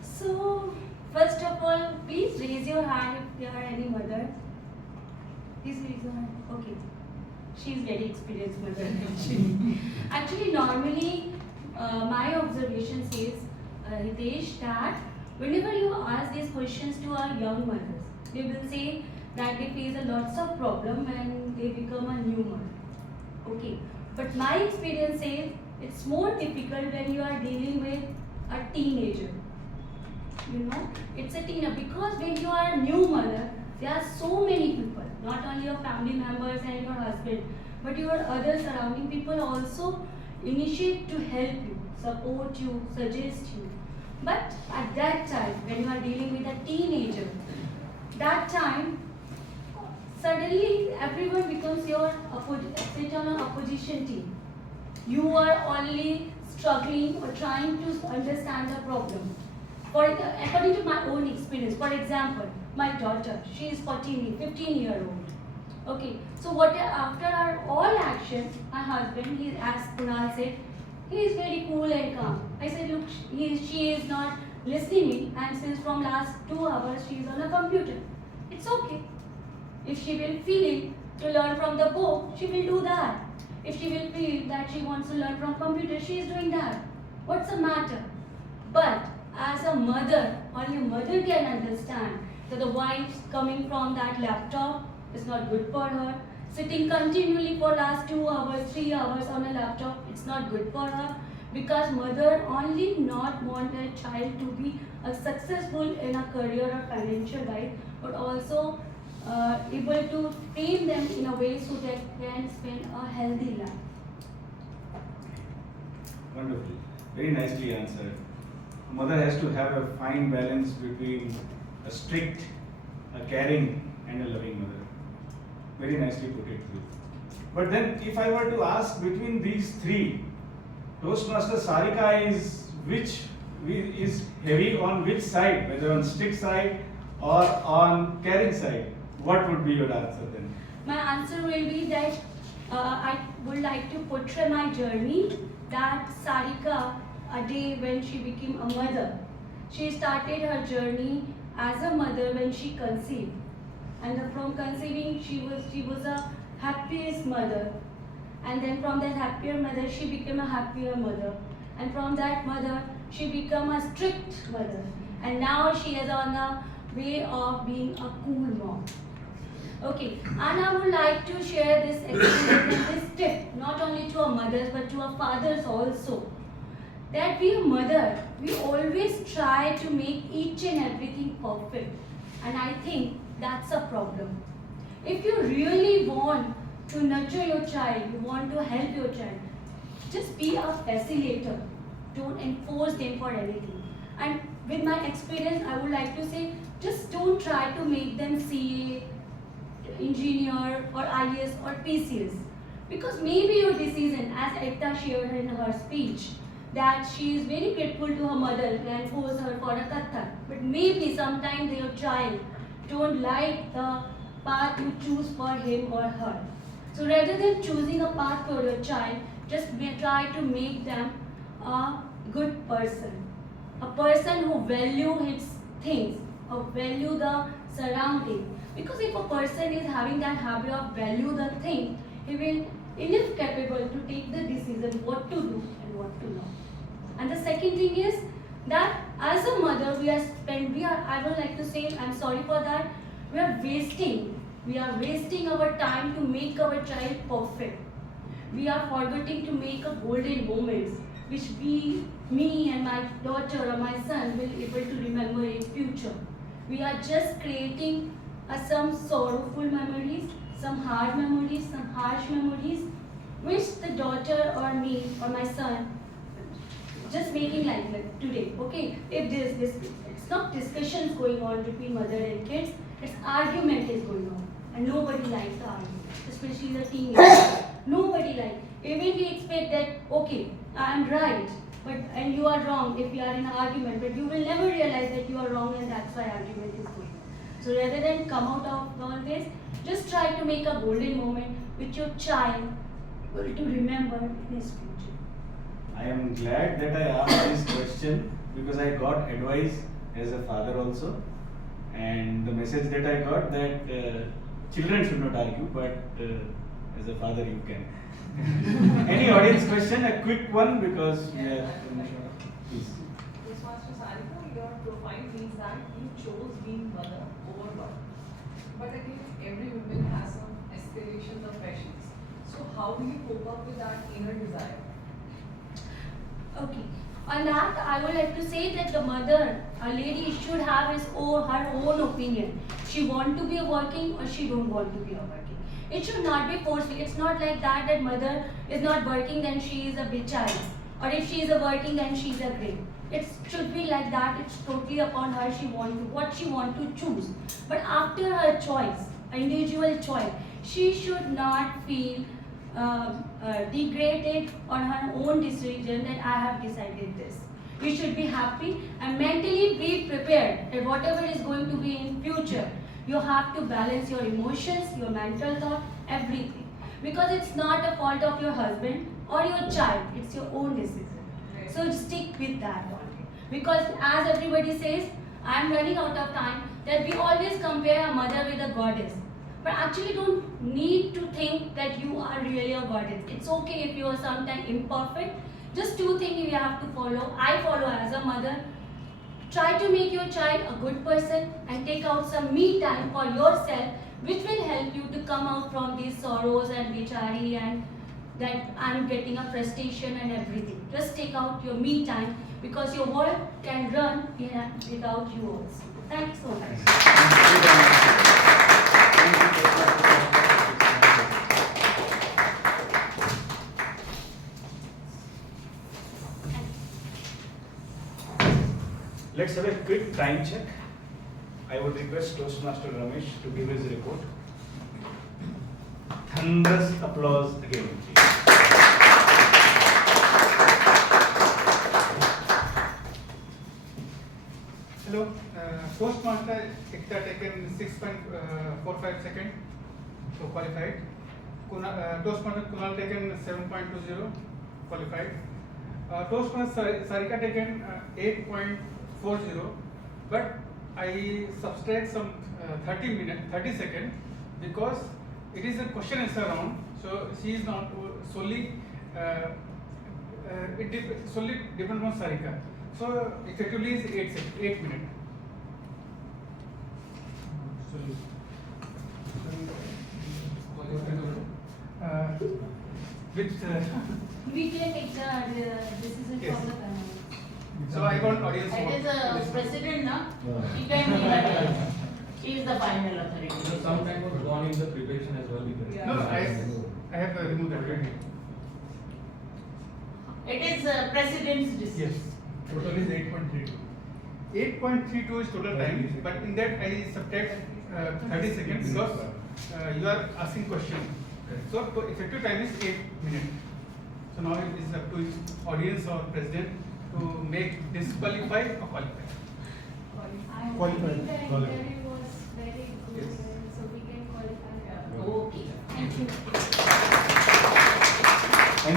So, first of all, please raise your hand if there are any mothers. Please raise your hand. Okay. She is very experienced mother actually. Actually, normally, my observation says, Hitesh, that whenever you ask these questions to our young mothers, they will say that they face a lots of problem when they become a new mother. Okay. But my experience says it's more difficult when you are dealing with a teenager. You know, it's a teenager, because when you are a new mother, there are so many people, not only your family members and your husband, but your other surrounding people also initiate to help you, support you, suggest you. But at that time, when you are dealing with a teenager, that time, suddenly everyone becomes your sit on an opposition team. You are only struggling or trying to understand the problem. According to my own experience, for example, my daughter, she is 15-year-old. Okay, so after our all action, my husband, as Kunal said, he is very cool and calm. I said, look, she is not listening me, and since from last 2 hours she is on a computer. It's okay. If she will feel to learn from the book, she will do that. If she will feel that she wants to learn from computer, she is doing that. What's the matter? But as a mother, only a mother can understand that the wife coming from that laptop is not good for her. Sitting continually for last 2 hours, 3 hours on a laptop, it's not good for her, because mother only not want a child to be successful in a career or financial life, but also able to train them in a way so that they can spend a healthy life. Wonderful. Very nicely answered. A mother has to have a fine balance between a strict, a caring, and a loving mother. Very nicely put it through. But then, if I were to ask between these three, Toastmaster Sarika is heavy on which side, whether on strict side or on caring side? What would be your answer then? My answer will be that I would like to portray my journey, that Sarika, a day when she became a mother. She started her journey as a mother when she conceived. And from conceiving, she was a happiest mother. And then from that happier mother, she became a happier mother. And from that mother, she became a strict mother. And now she is on the way of being a cool mom. Okay, and I would like to share this experience and this tip, not only to our mothers, but to our fathers also. That we mother, we always try to make each and everything perfect. And I think that's a problem. If you really want to nurture your child, you want to help your child, just be a facilitator. Don't enforce them for anything. And with my experience, I would like to say, just don't try to make them CA, engineer, or IAS or PCS. Because maybe your decision, as Ekta shared in her speech, that she is very grateful to her mother and force her for a katha. But maybe sometimes your child don't like the path you choose for him or her. So rather than choosing a path for your child, just try to make them a good person. A person who value his things, or value the surrounding. Because if a person is having that habit of value the thing, he will enough capable to take the decision what to do and what to not. And the second thing is that as a mother, I would like to say, I'm sorry for that, we are wasting our time to make our child perfect. We are forgetting to make a golden moments, which me and my daughter or my son will able to remember in future. We are just creating some sorrowful memories, some hard memories, some harsh memories, which the daughter or me or my son just making like that today. Okay, if this it's not discussions going on between mother and kids, it's argument is going on, and nobody likes the argument, especially the teenagers. Nobody likes. Even we expect that okay, I am right, and you are wrong if you are in an argument, but you will never realize that you are wrong, and that's why argument is going on. So rather than come out of all this, just try to make a golden moment with your child to remember in his future. I am glad that I asked this question because I got advice as a father also, and the message that I got that children should not argue, but as a father you can. Any audience question? A quick one because we are please. Toastmaster Sarika, your profile means that you chose being mother over work. But again, every woman has some aspirations or passions. So how do you cope up with that inner desire? Okay. On that, I would like to say that the mother, a lady, should have her own opinion. She want to be working or she don't want to be working. It should not be forceful. It's not like that mother is not working, then she is a big child. Or if she is working, then she is a great. It should be like that. It's totally upon her. What she want to choose. But after her choice, individual choice, she should not feel degraded on her own decision that I have decided this. You should be happy and mentally be prepared that whatever is going to be in future, you have to balance your emotions, your mental thought, everything. Because it's not a fault of your husband or your child, it's your own decision. So stick with that only. Because as everybody says, I am running out of time, that we always compare a mother with a goddess. But actually don't need to think that you are really a goddess. It's okay if you are sometimes imperfect. Just two things you have to follow. I follow as a mother. Try to make your child a good person and take out some me time for yourself, which will help you to come out from these sorrows and bichari and that I'm getting a frustration and everything. Just take out your me time because your world can run without you also. Thanks so much. Let's have a quick time check. I would request Toastmaster Ramesh to give his report. Thunderous applause again, please. Hello, Toastmaster Ekta taken 6.45 seconds, so qualified. Toastmaster Kunal taken 7.20, qualified. Toastmaster Sarika taken 8.40, but I subtract some 30 seconds because it is a question answer round. So she is not solely solely depends on Sarika. So effectively is 8 minutes. We can take the decision Yes. from the panel. So I want audience. It is a president, no? She can be the, she is the final authority. So some time was gone in the preparation as well. No, I have removed that. It is president's decision. Yes. Total is 8.32. 8.32 is total time, but in that I subtract 30 seconds because you are asking question. So effective time is 8 minutes. So now it is up to audience or president to make disqualify or qualify. I think the interview was very good, Yes. so we can Thank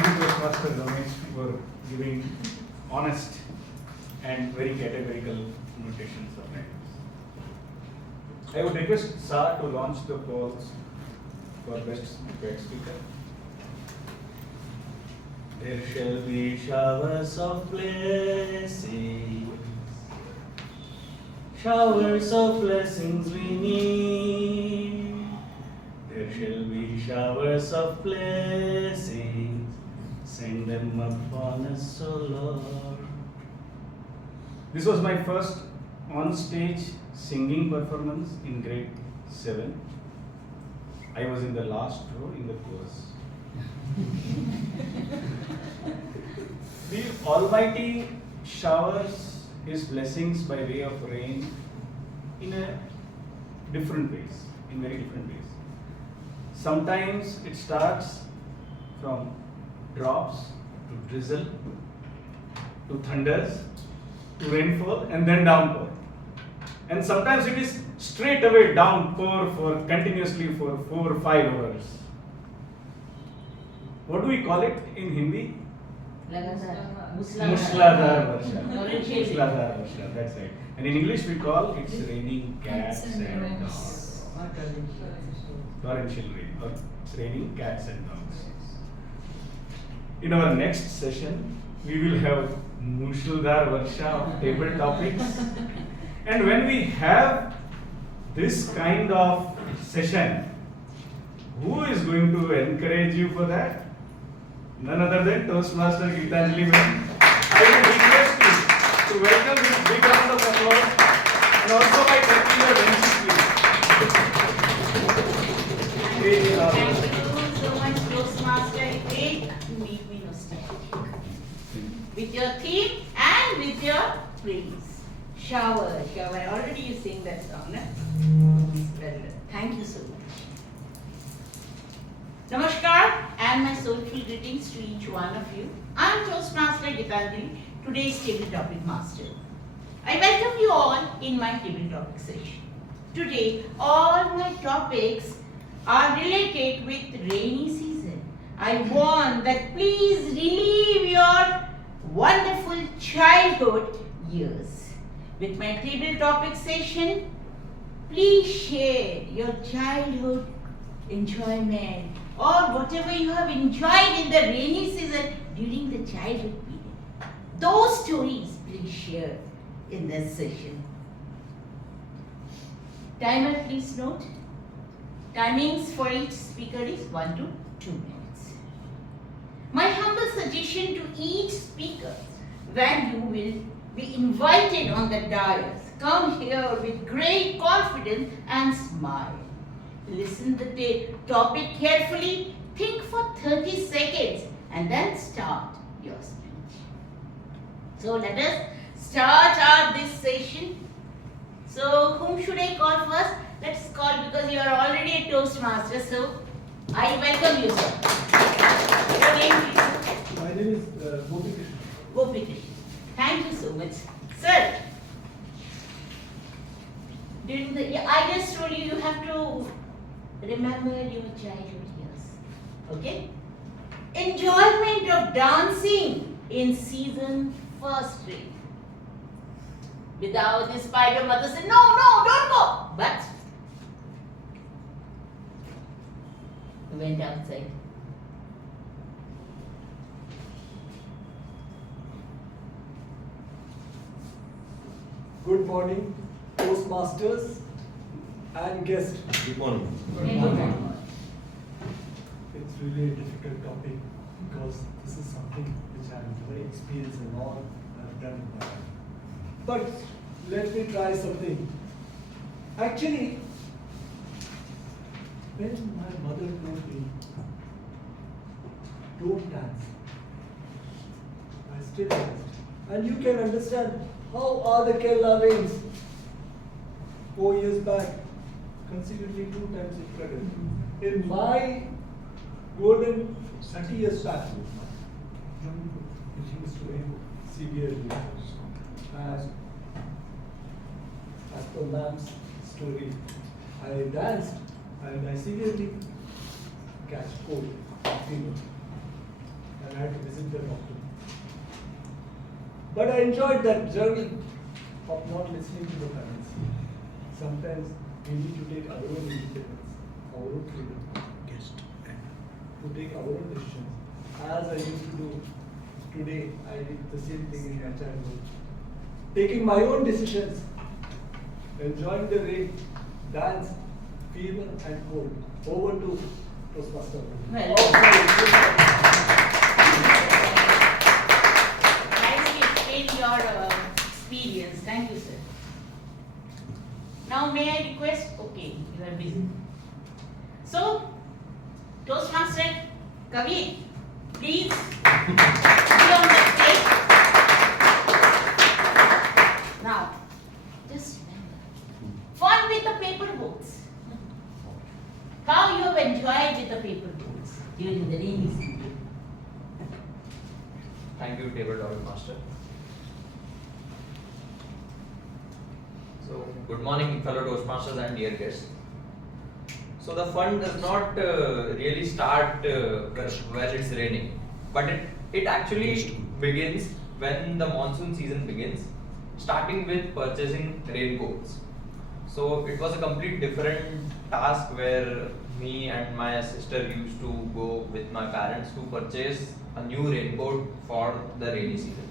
you, Toastmaster Ramesh, for giving honest and very categorical notations of items. I would request Sa to launch the polls for best debate speaker. There shall be showers of blessings, showers of blessings we need. There shall be showers of blessings, send them upon us, O Lord. This was my first on-stage singing performance in grade 7. I was in the last row in the chorus. The Almighty showers His blessings by way of rain in different ways, in very different ways. Sometimes it starts from drops to drizzle to thunders to rainfall and then downpour. And sometimes it is straight away downpour for continuously for 4 or 5 hours. What do we call it in Hindi? Musladhar Varsha. Musladhar Varsha, that's right. And in English we call it's raining cats and dogs. Torrential rain, or it's raining cats and dogs. In our next session, we will have Musladhar Varsha of table topics. And when we have this kind of session, who is going to encourage you for that? None other than Toastmaster Geetanjali ma'am. I would request you to welcome with big round of applause and also by taking your benches, please. Thank you so much, Toastmaster. It made me nostalgic. With your theme and with your praise. Shower, shower. Already you sing that song, no? Well done. Thank you so much. Namaskar and my soulful greetings to each one of you. I am Toastmaster Geetanjali, today's table topic master. I welcome you all in my table topic session. Today, all my topics are related with rainy season. I want that please relive your wonderful childhood years. With my table topic session, please share your childhood enjoyment or whatever you have enjoyed in the rainy season during the childhood period. Those stories please share in this session. Timer, please note. Timings for each speaker is 1 to 2 minutes. My humble suggestion to each speaker, when you will be invited on the dais, come here with great confidence and smile. Listen the topic carefully, think for 30 seconds and then start your speech. So let us start this session. So whom should I call first? Let's call, because you are already a Toastmaster, so I welcome you, sir. Your name, please? My name is Gopi Krishna. Gopi Krishna. Thank you so much. Sir, during the, I just told you, you have to remember your childhood years. Okay? Enjoyment of dancing in season first grade. Without the spider mother said, no, don't go. But we went outside. Good morning, Toastmasters and guests. Good morning. It's really a difficult topic because this is something which I'm very experienced in all I've done in my life. But let me try something. Actually, when my mother told me, don't dance, I still danced. And you can understand how are the Kerala rains. 4 years back, consecutively 2 times it flooded. In my golden 30 years back, it used to rain severely. As per ma'am's story, I danced and I severely catch cold, fever, and I had to visit the doctor. But I enjoyed that journey of not listening to the parents. Sometimes we need to take our own independence, our own freedom, to take our own decisions. As I used to do today, I did the same thing in my childhood. Taking my own decisions, enjoying the rain, dance, fever and cold. Over to Toastmaster. Well, nicely explained your experience. Thank you, sir. Now, may I request? Okay, you are busy. So, Toastmaster Kabir, please be on the stage. Now, just remember, fun with the paper boats. How you have enjoyed with the paper boats during the rainy season. Thank you, table topic master. So, good morning, fellow Toastmasters and dear guests. So, the fun does not really start when it's raining, but it actually begins when the monsoon season begins, starting with purchasing raincoats. So, it was a complete different task where me and my sister used to go with my parents to purchase a new raincoat for the rainy season.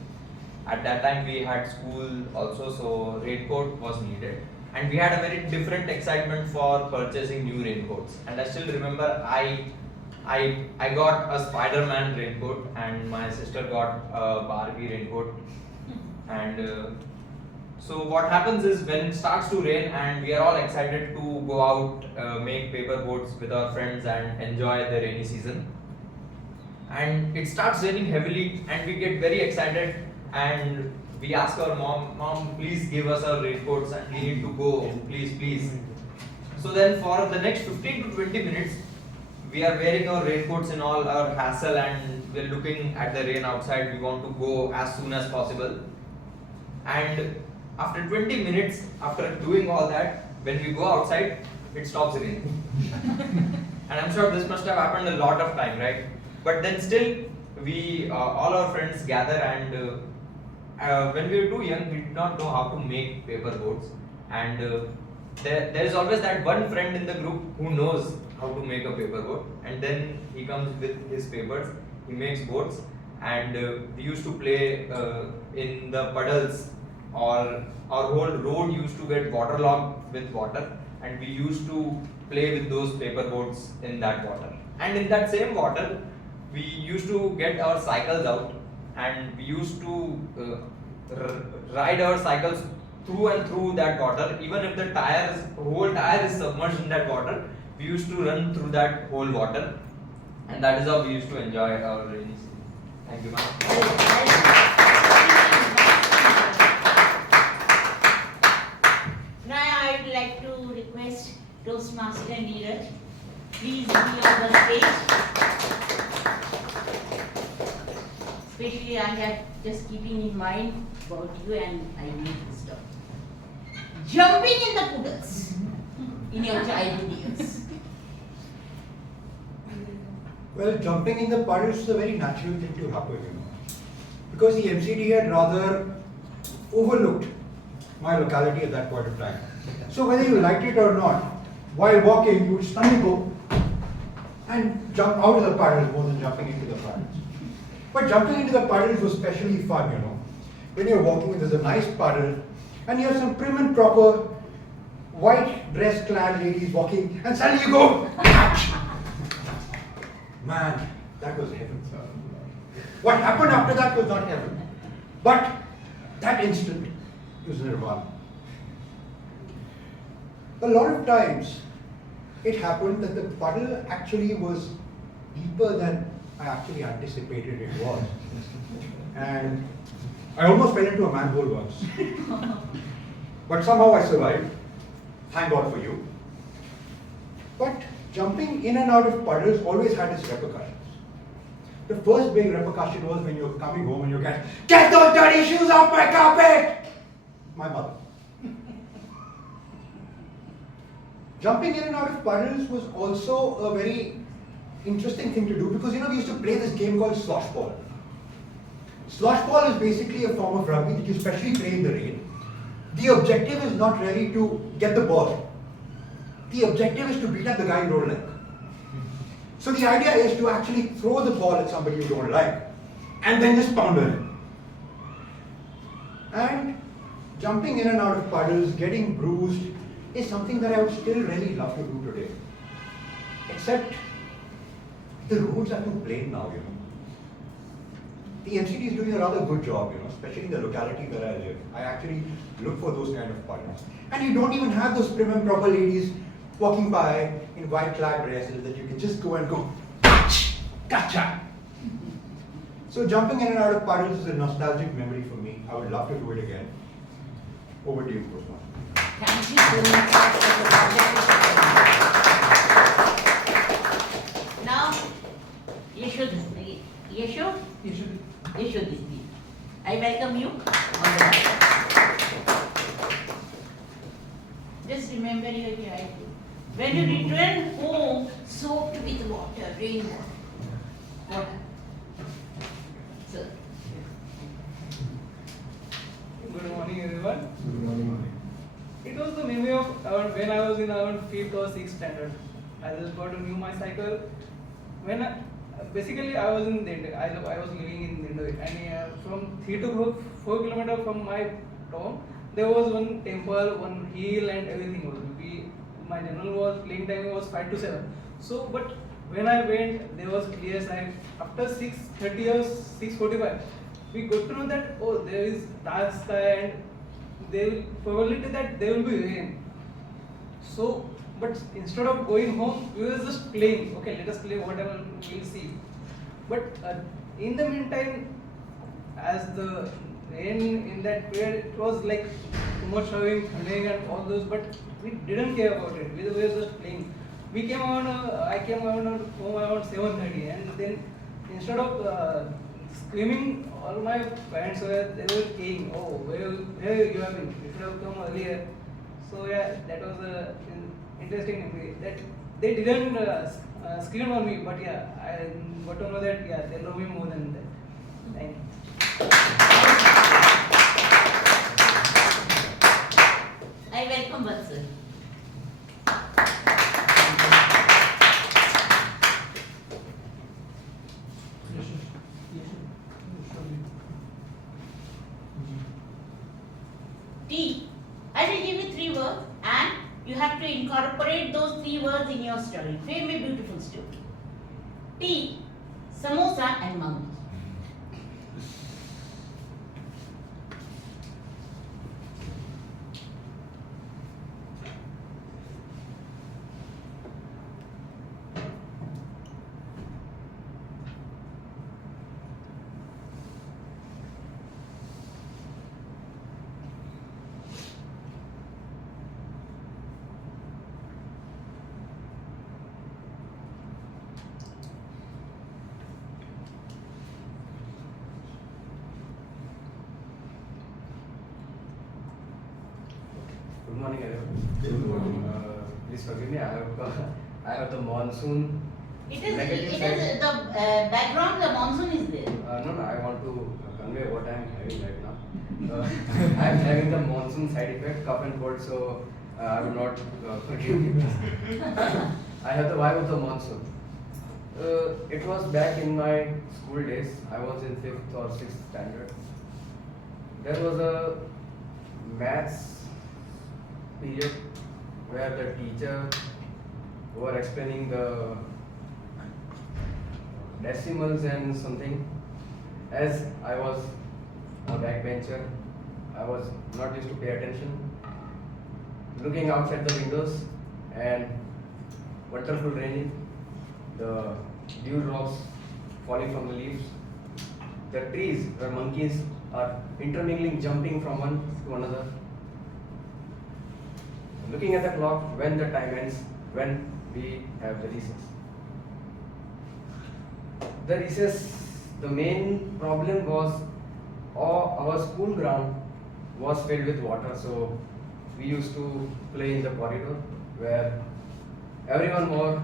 At that time we had school also, so raincoat was needed, and we had a very different excitement for purchasing new raincoats. And I still remember I got a Spider-Man raincoat and my sister got a Barbie raincoat. And so what happens is when it starts to rain and we are all excited to go out, make paper boats with our friends and enjoy the rainy season. And it starts raining heavily and we get very excited and we ask our mom, please give us our raincoats and we need to go, please. So then for the next 15 to 20 minutes, we are wearing our raincoats in all our hassle and we're looking at the rain outside. We want to go as soon as possible. And after 20 minutes, after doing all that, when we go outside, it stops raining. And I'm sure this must have happened a lot of time, right? But then still, we all our friends gather and when we were too young, we did not know how to make paper boats. And there is always that one friend in the group who knows how to make a paper boat. And then he comes with his papers, he makes boats, and we used to play in the puddles, or our whole road used to get waterlogged with water, and we used to play with those paper boats in that water. And in that same water, we used to get our cycles out and we used to ride our cycles through and through that water. Even if the whole tire is submerged in that water, we used to run through that whole water, and that is how we used to enjoy our rainy season. Thank you, ma'am. Now I would like to request Toastmaster and Neeraj, please be on the stage. Especially I have just keeping in mind about you and I need this stuff. Jumping in the puddles in your childhood years. Well, jumping in the puddles is a very natural thing to happen, you know. Because the MCD had rather overlooked my locality at that point of time. So whether you liked it or not, while walking, you would suddenly go and jump out of the puddles more than jumping into the puddles. But jumping into the puddles was especially fun, you know. When you're walking, there's a nice puddle, and you have some prim and proper white dress-clad ladies walking, and suddenly you go, catch! Man, that was heaven. What happened after that was not heaven. But that instant was nirvana. A lot of times, it happened that the puddle actually was deeper than I actually anticipated it was. And I almost fell into a manhole once. But somehow I survived. Thank God for you. But jumping in and out of puddles always had its repercussions. The first big repercussion was when you're coming home and you get those dirty shoes off my carpet! My mother. Jumping in and out of puddles was also a very interesting thing to do because we used to play this game called slosh ball. Slosh ball is basically a form of rugby that you especially play in the rain. The objective is not really to get the ball. The objective is to beat up the guy you don't like. So the idea is to actually throw the ball at somebody you don't like and then just pound on him. And jumping in and out of puddles, getting bruised is something that I would still really love to do today. Except the roads are too plain now, The NCT is doing a rather good job, especially in the locality where I live. I actually look for those kind of puddles. And you don't even have those prim and proper ladies walking by in white clad dresses that you can just go and go, gotcha! So jumping in and out of puddles is a nostalgic memory for me. I would love to do it again. Over to you, Postman. Thank you so much. Now, Yeshudhisni, I welcome you on the line. Just remember your childhood. When you return home, soaked with water, rainwater. What happened? Sir. Good morning, everyone. Good morning. It was the memory of when I was in around 5th or 6th standard. I just got a new bicycle. Basically I was in Dende. I was living in Dende, and from 3 to 4 kilometers from my town, there was one temple, one hill, and everything was. My general playing time was 5 to 7. So, but when I went, there was clear sight. After 6:30 or 6:45, we got to know that there is dark sky and there will probability that there will be rain. So, but instead of going home, we were just playing. Okay, let us play whatever we'll see. But in the meantime, as the rain in that period, it was like too much having thundering and all those, but we didn't care about it. We were just playing. I came around home around 7:30, and then instead of screaming, all my parents they were saying, "Oh, where you have been? You should have come earlier." So yeah, that was interesting memory. That they didn't scream on me, but yeah, I got to know that they love me more than that. Thank you. I welcome Vatsal. T. I will give you 3 words and you have to incorporate those 3 words in your story. Frame a beautiful story. T. Samosa and monkey. Good morning, everyone. Please forgive me. I have the monsoon. It is negative side. the background, the monsoon is there. No, I want to convey what I am having right now. I am having the monsoon side effect, cough and cold, so I will not forgive me. I have the vibe of the monsoon. It was back in my school days. I was in 5th or 6th standard. There was a maths period where the teacher were explaining the decimals and something. As I was a backbencher, I was not used to pay attention. Looking outside the windows and wonderful raining, the dewdrops falling from the leaves, the trees where monkeys are intermingling, jumping from one to another. Looking at the clock when the time ends, when we have the recess. The recess, the main problem was our school ground was filled with water, so we used to play in the corridor where everyone were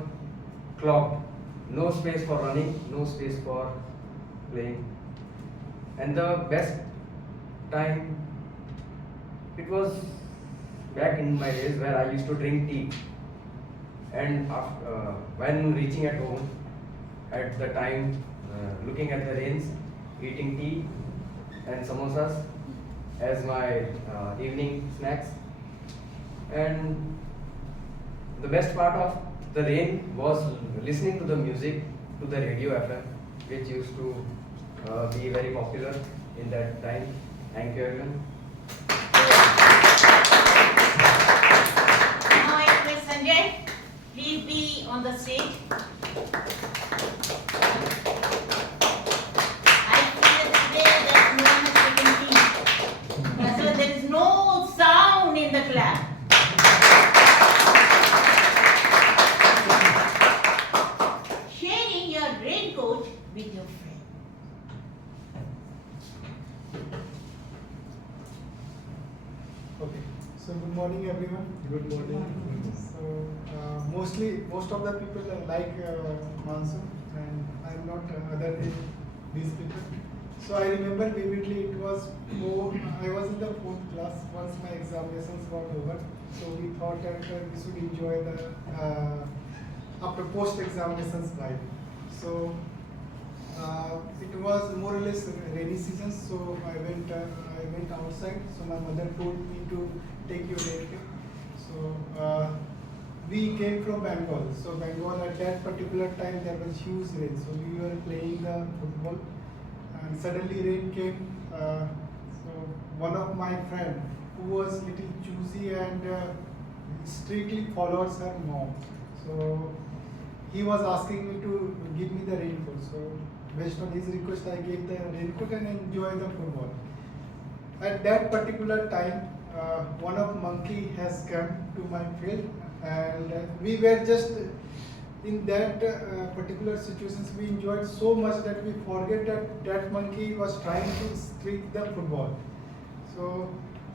clogged no space for running, no space for playing. And the best time, it was back in my days where I used to drink tea. And when reaching at home, at the time, looking at the rains, eating tea and samosas as my evening snacks. And the best part of the rain was listening to the music, to the radio FM, which used to be very popular in that time. Thank you everyone. Now I request Sanjay, please be on the stage. I feel today that no one has taken tea. So there is no sound in the clap. Sharing your raincoat with your friend. Okay, so good morning everyone. Good morning. So most of the people like Monsoon, and I'm not other than these people. So I remember vividly it was I was in the 4th class once my examinations got over. So we thought that we should enjoy the after post examinations vibe. So it was more or less rainy season, so I went outside. So my mother told me to take your raincoat. So we came from Bengal. So Bengal at that particular time there was huge rain. So we were playing the football, and suddenly rain came. So one of my friend who was little choosy and strictly follows her mom. So he was asking me to give me the raincoat. So based on his request, I gave the raincoat and enjoyed the football. At that particular time, one of monkey has come to my field, and we were just in that particular situations. We enjoyed so much that we forget that that monkey was trying to streak the football. So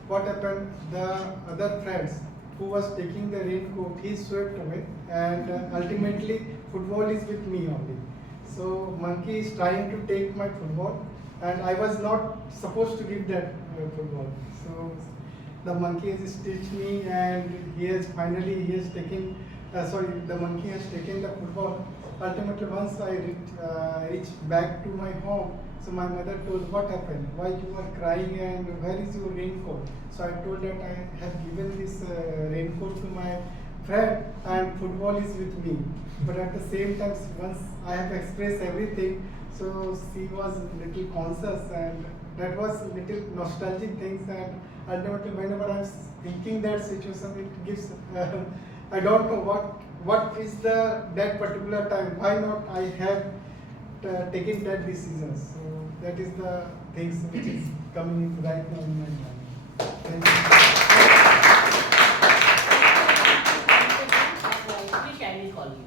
what happened? The other friends who was taking the raincoat, he swept away, and ultimately football is with me only. So monkey is trying to take my football, and I was not supposed to give that football. So the monkey has stitched me, and he has taken. The monkey has taken the football. Ultimately, once I reached back to my home, so my mother told, what happened? Why you are crying, and where is your raincoat? So I told that I have given this raincoat to my friend, and football is with me. But at the same time, once I have expressed everything, so she was little conscious, and that was little nostalgic things. And ultimately, whenever I'm thinking that situation, it gives. I don't know what is that particular time. Why not I have taken that decision? So that is the things which is coming right now in my mind. Thank Which I will call you.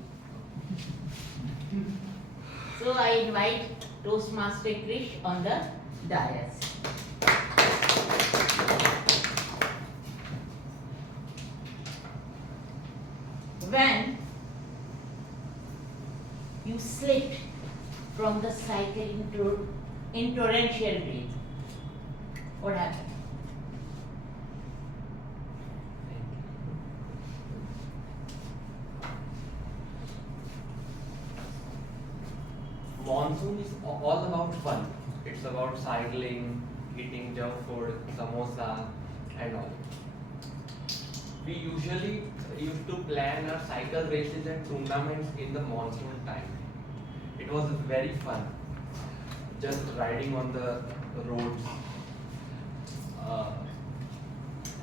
So I invite Toastmaster Krish on the dais. When you slipped from the cycle in torrential rain, what happened? Monsoon is all about fun. It's about cycling, eating junk food, samosa, and all. We usually used to plan our cycle races and tournaments in the monsoon time. It was very fun, just riding on the roads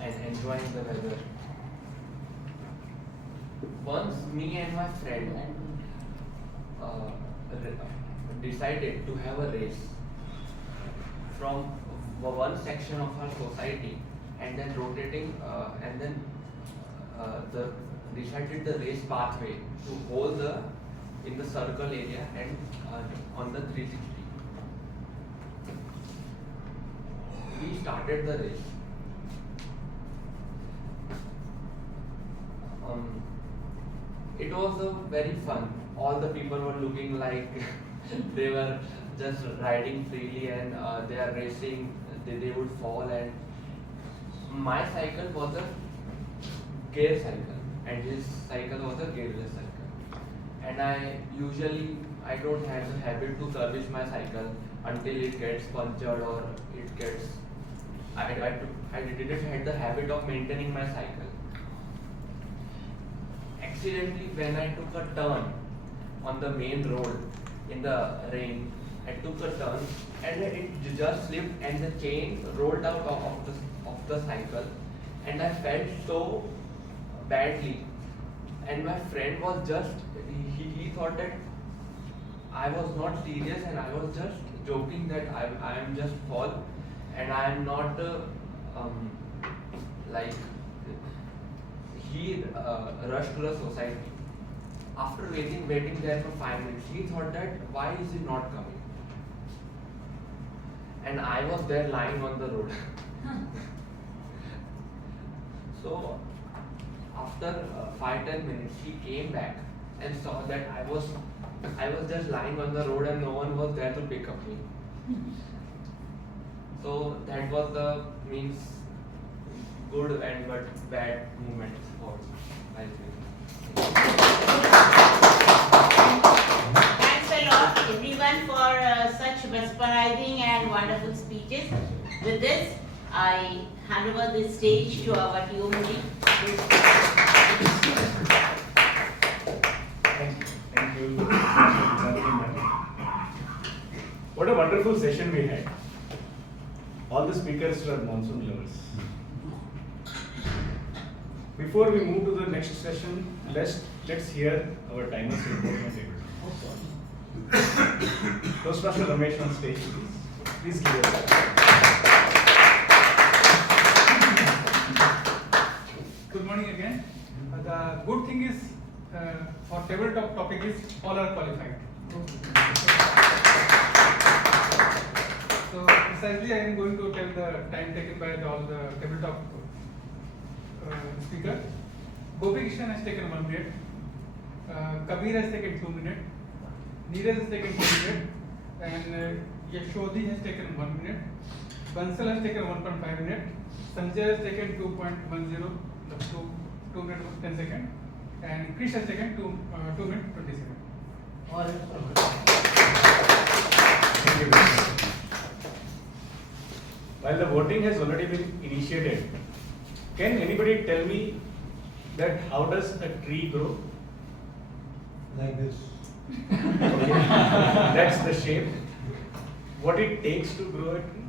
and enjoying the weather. Once me and my friend decided to have a race from one section of our society, and then rotating and then decided the race pathway to hold in the circle area and on the 360. We started the race. It was very fun. all the people were looking like they were just riding freely and they are racing, they would fall, and my cycle was a gear cycle and his cycle was a gearless cycle. And I don't have the habit to service my cycle until it gets punctured or it gets, I didn't have the habit of maintaining my cycle. Accidentally, when I took a turn on the main road in the rain, I took a turn and it just slipped and the chain rolled out of the cycle, and I felt so badly. And my friend was just, he thought that I was not serious and I was just joking that I am just fall and I am not like, he rushed to the society. After waiting there for 5 minutes, he thought that why is he not coming? And I was there lying on the road. So after 5-10 minutes, he came back and saw that I was just lying on the road and no one was there to pick up me. So that was the good and but bad moments for my life. Thanks a lot everyone for such mesmerizing and wonderful speeches. With this, I hand over the stage to our T.O. Moody. Thank you. What a wonderful session we had. All the speakers were monsoon lovers. Before we move to the next session, let's hear our timers report on table. Toastmaster Ramesh on stage, please. Please give us. Good morning again. The good thing is, for tabletop topic is all are qualified. So precisely I am going to tell the time taken by all the tabletop speaker. Gopi Krishnan has taken 1 minute. Kabir has taken 2 minutes. Neeraj has taken 2 minutes. And Yashodhi has taken 1 minute. Bansal has taken 1.5 minutes. Sanjay has taken 2.10, 2 minutes 10 seconds. And Krish has taken 2 minutes 20 seconds. Thank you. While the voting has already been initiated, can anybody tell me that how does a tree grow? Like this. Okay. That's the shape. What it takes to grow a tree?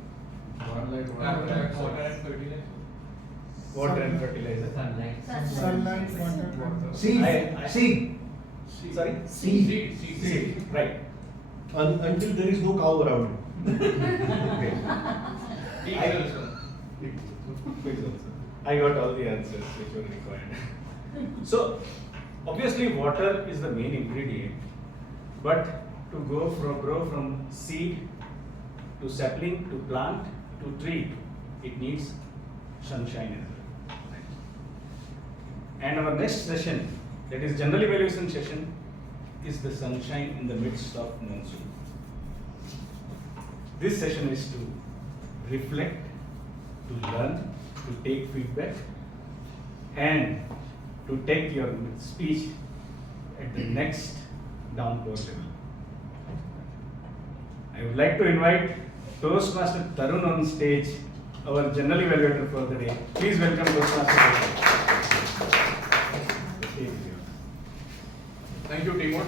Water and fertilizer. Sunlight, water. Seed. Sorry? Seed. Right. Until there is no cow around. Okay. I got all the answers which were required. So, obviously, water is the main ingredient, but to grow from seed to sapling to plant to tree, it needs sunshine as well. And our next session, that is general evaluation session, is the sunshine in the midst of monsoon. This session is to reflect, to learn, to take feedback, and to take your speech at the next downpour level. I would like to invite Toastmaster Tarun on stage, our general evaluator for the day. Please welcome Toastmaster Tarun. Thank you, Timur.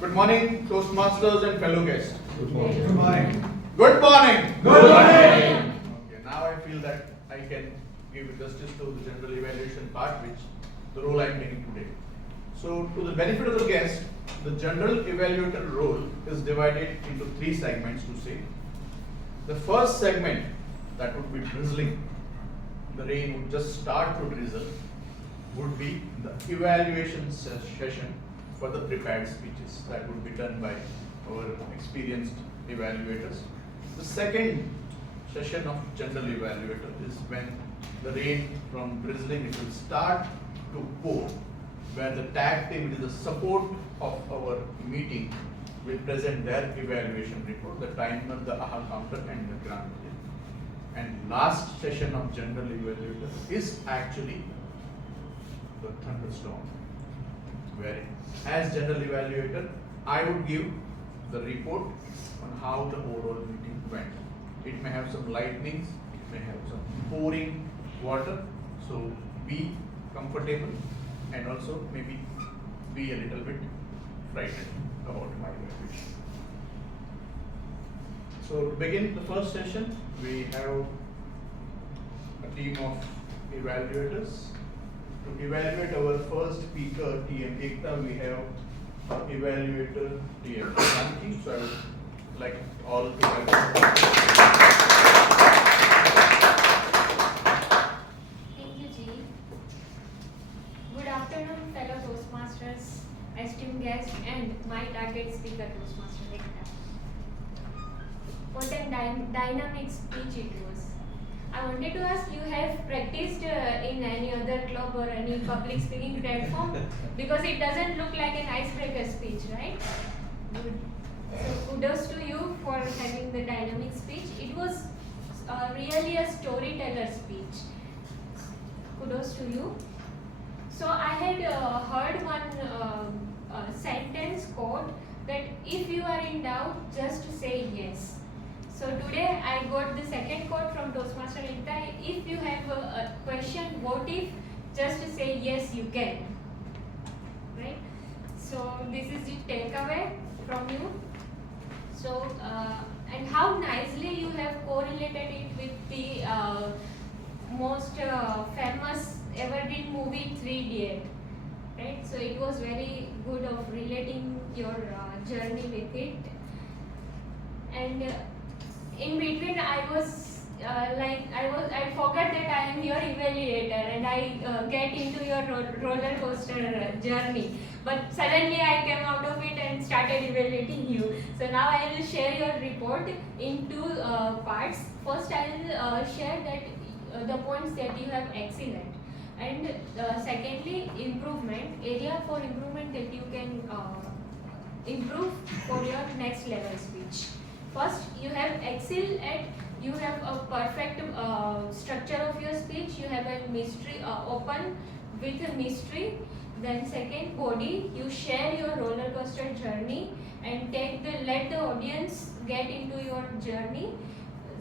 Good morning, Toastmasters and fellow guests. Good morning. Good morning. Good morning. Good morning. Okay, now I feel that I can give justice to the general evaluation part, which the role I am taking today. So, to the benefit of the guest, the general evaluator role is divided into 3 segments to say. The first segment, that would be drizzling, the rain would just start to drizzle, would be the evaluation session for the prepared speeches that would be done by our experienced evaluators. The second session of general evaluator is when the rain from drizzling, it will start to pour. where the tag team, which is the support of our meeting, will present their evaluation report, the timer, the AHA counter, and the grant. And last session of general evaluator is actually the thunderstorm, where as general evaluator, I would give the report on how the overall meeting went. It may have some lightnings, it may have some pouring water, so be comfortable and also maybe be a little bit frightened about my evaluation. So to begin the first session, we have a team of evaluators. To evaluate our first speaker, TM Ekta, we have evaluator TM Shanti. So I would like all to welcome. Thank you, Ji. Good afternoon, fellow Toastmasters, esteemed guests, and my target speaker, Toastmaster Ekta. What a dynamic speech it was. I wanted to ask, you have practiced in any other club or any public speaking platform? Because it doesn't look like an icebreaker speech, right? Good. So kudos to you for having the dynamic speech. It was really a storyteller speech. Kudos to you. So I had heard one sentence quote that if you are in doubt, just say yes. So today I got the second quote from Toastmaster Ekta. If you have a question, what if, just say yes, you can. Right? So this is the takeaway from you. So and how nicely you have correlated it with the most famous evergreen movie 3 Idiots. Right? So it was very good of relating your journey with it. And in between, I forgot that I am your evaluator and I get into your roller coaster journey. But suddenly I came out of it and started evaluating you. So now I will share your report in two parts. First, I will share that the points that you have excellent, and secondly, improvement area for improvement that you can improve for your next level speech. First, you have excel at, you have a perfect structure of your speech, you have a mystery, open with a mystery. Then second, body, you share your roller coaster journey and let the audience get into your journey.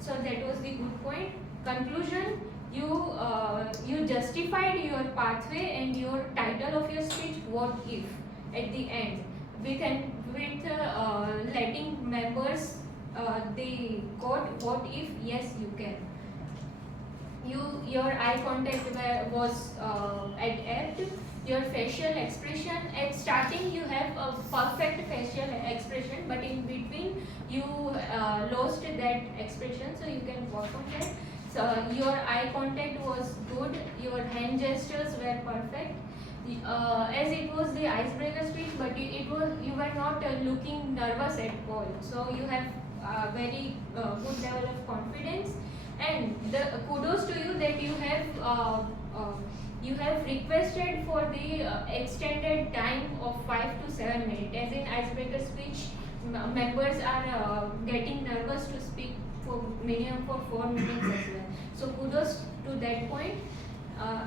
So that was the good point. Conclusion, you justified your pathway and your title of your speech, what if, at the end, with letting members the quote, what if, yes you can. Your eye contact was apt. Your facial expression, at starting you have a perfect facial expression, but in between you lost that expression, so you can work on that. So your eye contact was good, your hand gestures were perfect. As it was the icebreaker speech, but you were not looking nervous at all. So you have very good level of confidence, and the kudos to you that you have requested for the extended time of 5 to 7 minutes. As in icebreaker speech, members are getting nervous to speak for minimum for 4 minutes as well. So kudos to that point.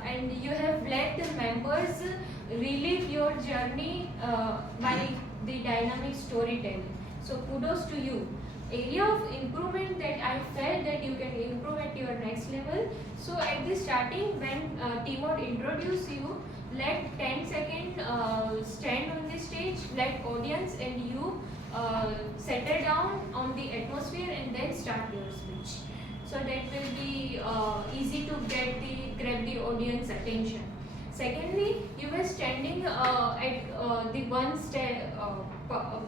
And you have let the members relive your journey by the dynamic storytelling. So kudos to you. Area of improvement that I felt that you can improve at your next level. So at the starting, when Timur introduce you, let 10 seconds stand on the stage, let audience and you settle down on the atmosphere and then start your speech. So that will be easy to grab the audience attention. Secondly, you were standing at the one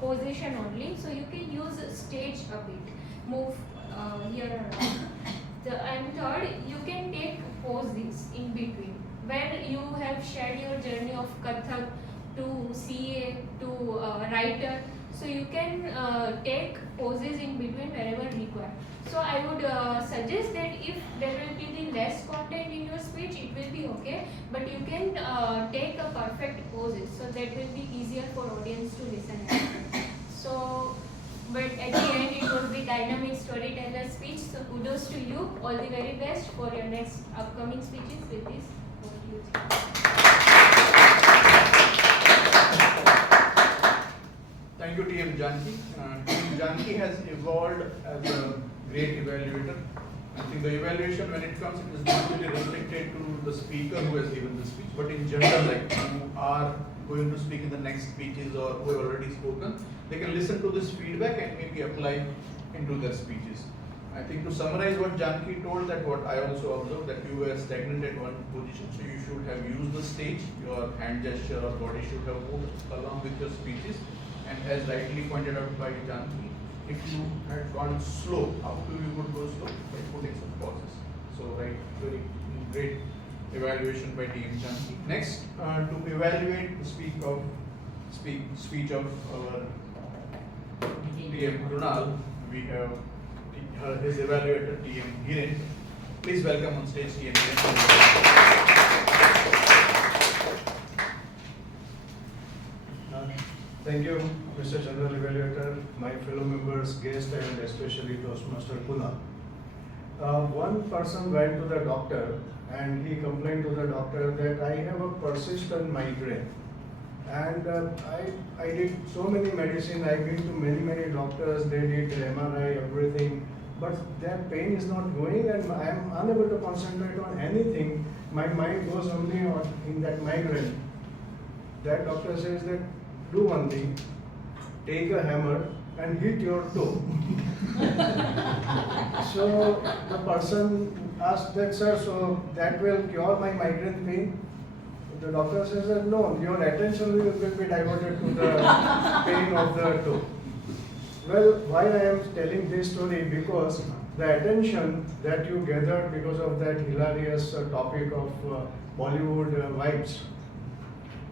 position only, so you can use stage a bit, move here around. And third, you can take pauses in between, where you have shared your journey of Kathak to CA to writer. So you can take poses in between wherever required. So I would suggest that if there will be the less content in your speech, it will be okay, but you can take a perfect poses, so that will be easier for audience to listen as well. So, but at the end it was the dynamic storyteller speech, so kudos to you, all the very best for your next upcoming speeches. With this, over to you. Thank you, TM Janki. TM Janki has evolved as a great evaluator. I think the evaluation, when it comes, it is not really restricted to the speaker who has given the speech, but in general, like who are going to speak in the next speeches or who have already spoken, they can listen to this feedback and maybe apply into their speeches. I think to summarize what Janki told, that what I also observed, that you were stagnant at one position, so you should have used the stage, your hand gesture or body should have moved along with your speeches. And as rightly pointed out by Janki, if you had gone slow, how do you would go slow? By putting some pauses. So very great evaluation by TM Janki. Next, to evaluate the speech of our TM Krunal, we have his evaluator TM Hiren. Please welcome on stage TM Hiren. Thank you, Mr. General Evaluator, my fellow members, guests, and especially Toastmaster Kunal. One person went to the doctor and he complained to the doctor that I have a persistent migraine. And I did so many medicine, I've been to many doctors, they did MRI, everything, but that pain is not going and I am unable to concentrate on anything. My mind goes only on in that migraine. That doctor says that do one thing, take a hammer and hit your toe. So the person asked that, sir, so that will cure my migraine pain? The doctor says that no, your attention will be diverted to the pain of the toe. Well, why I am telling this story, because the attention that you gathered because of that hilarious topic of Bollywood vibes,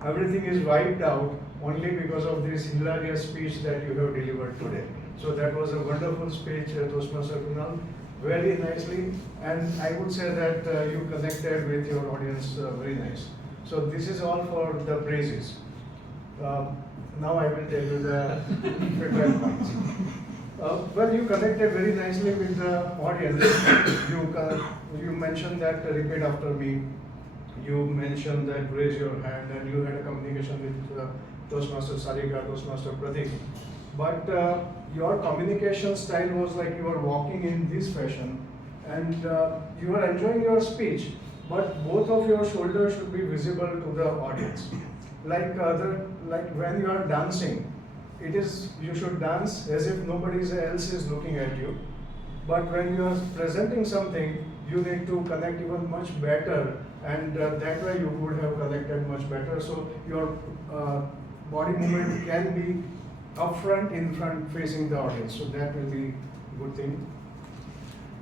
everything is wiped out only because of this hilarious speech that you have delivered today. So that was a wonderful speech, Toastmaster Kunal, very nicely, and I would say that you connected with your audience very nice. So this is all for the praises. Now I will tell you the feedback points. Well, you connected very nicely with the audience. You mentioned that repeat after me. You mentioned that raise your hand, and you had a communication with Toastmaster Sarika, Toastmaster Pratik. But your communication style was like you were walking in this fashion, and you were enjoying your speech, but both of your shoulders should be visible to the audience. Like when you are dancing, you should dance as if nobody else is looking at you. But when you are presenting something, you need to connect even much better, and that way you would have connected much better. So your body movement can be upfront, in front, facing the audience. So that will be a good thing.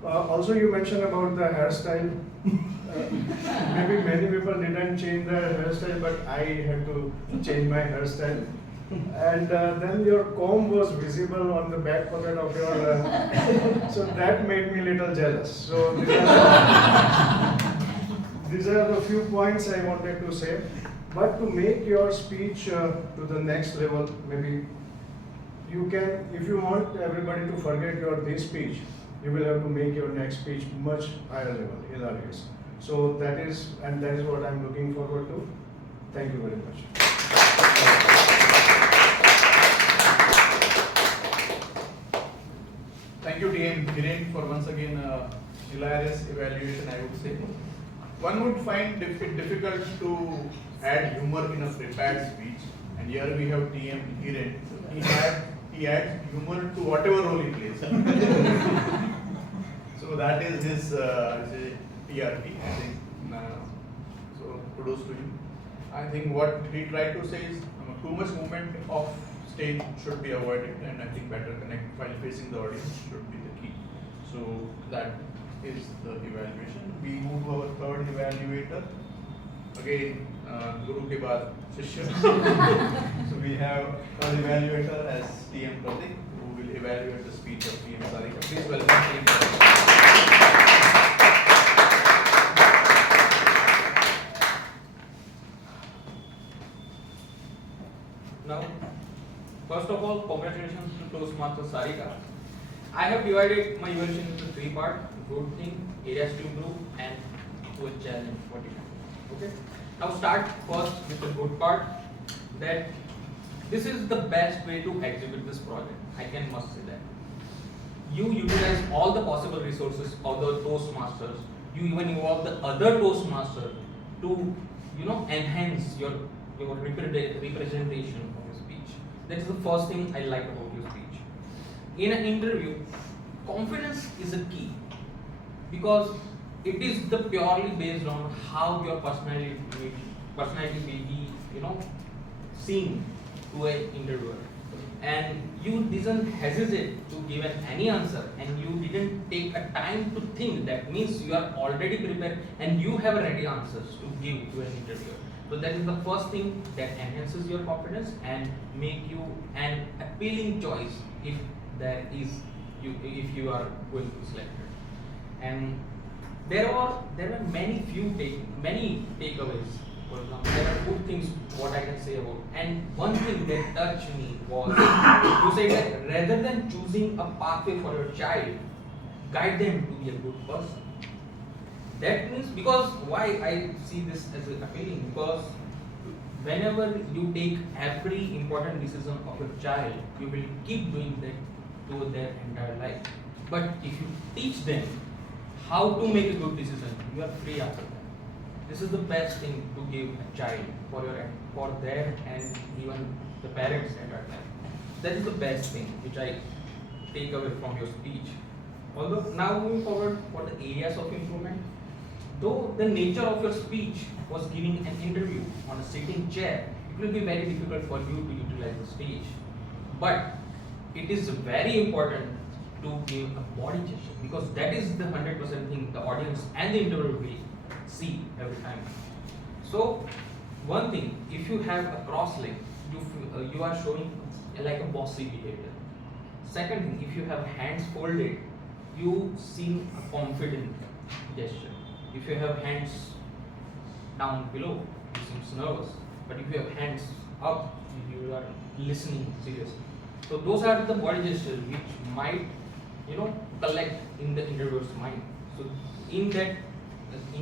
Also, you mentioned about the hairstyle. Maybe many people didn't change their hairstyle, but I had to change my hairstyle. And then your comb was visible on the back pocket of your, so that made me a little jealous. So these are the few points I wanted to say. But to make your speech to the next level, maybe you can, if you want everybody to forget this speech, you will have to make your next speech much higher level, hilarious. So that is what I'm looking forward to. Thank you very much. Thank you, TM Hiren, for once again hilarious evaluation, I would say. One would find it difficult to add humor in a prepared speech, and here we have TM Hiren. He adds humor to whatever role he plays. So that is his TRP, I think. So kudos to him. I think what he tried to say is too much movement of stage should be avoided, and I think better connect while facing the audience should be the key. So that is the evaluation. We move to our third evaluator. Again, Guru ke baad Shishya. So we have our evaluator as TM Pratik, who will evaluate the speech of TM Sarika. Please welcome TM Pratik. Now, first of all, congratulations to Toastmaster Sarika. I have divided my evaluation into three parts: good thing, areas to improve, and to a challenge. What you can. Okay. Now start first with the good part. That this is the best way to execute this project. I can must say that. You utilize all the possible resources of the Toastmasters. You even involve the other Toastmaster to enhance your representation of your speech. That is the first thing I like about your speech. In an interview, confidence is a key because it is the purely based on how your personality will be, seen to an interviewer. And you didn't hesitate to give any answer, and you didn't take a time to think. That means you are already prepared and you have ready answers to give to an interviewer. So that is the first thing that enhances your confidence and make you an appealing choice if you are going to be selected. And there were many takeaways. For example, there are good things what I can say about. And one thing that touched me was you said that rather than choosing a pathway for your child, guide them to be a good person. That means, because why I see this as appealing, because whenever you take every important decision of your child, you will keep doing that to their entire life. But if you teach them how to make a good decision, you are free after that. This is the best thing to give a child for their and even the parents' entire life. That is the best thing which I take away from your speech. Although now moving forward for the areas of improvement, though the nature of your speech was giving an interview on a sitting chair, it will be very difficult for you to utilize the stage. But it is very important to give a body gesture, because that is the 100% thing the audience and the interviewer will see every time. So one thing, if you have a cross leg, you are showing like a bossy behavior. Second thing, if you have hands folded, you seem a confident gesture. If you have hands down below, you seem nervous. But if you have hands up, you are listening seriously. So those are the body gestures which might, collect in the interviewer's mind. So in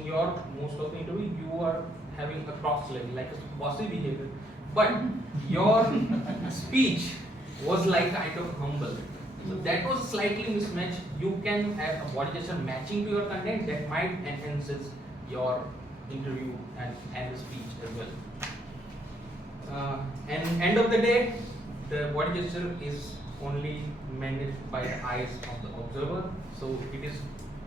your most of the interview, you are having a cross leg, like a bossy behavior. But your speech was like kind of humble. So that was slightly mismatched. You can have a body gesture matching to your content that might enhances your interview and the speech as well. And end of the day, the body gesture is only managed by the eyes of the observer. So it is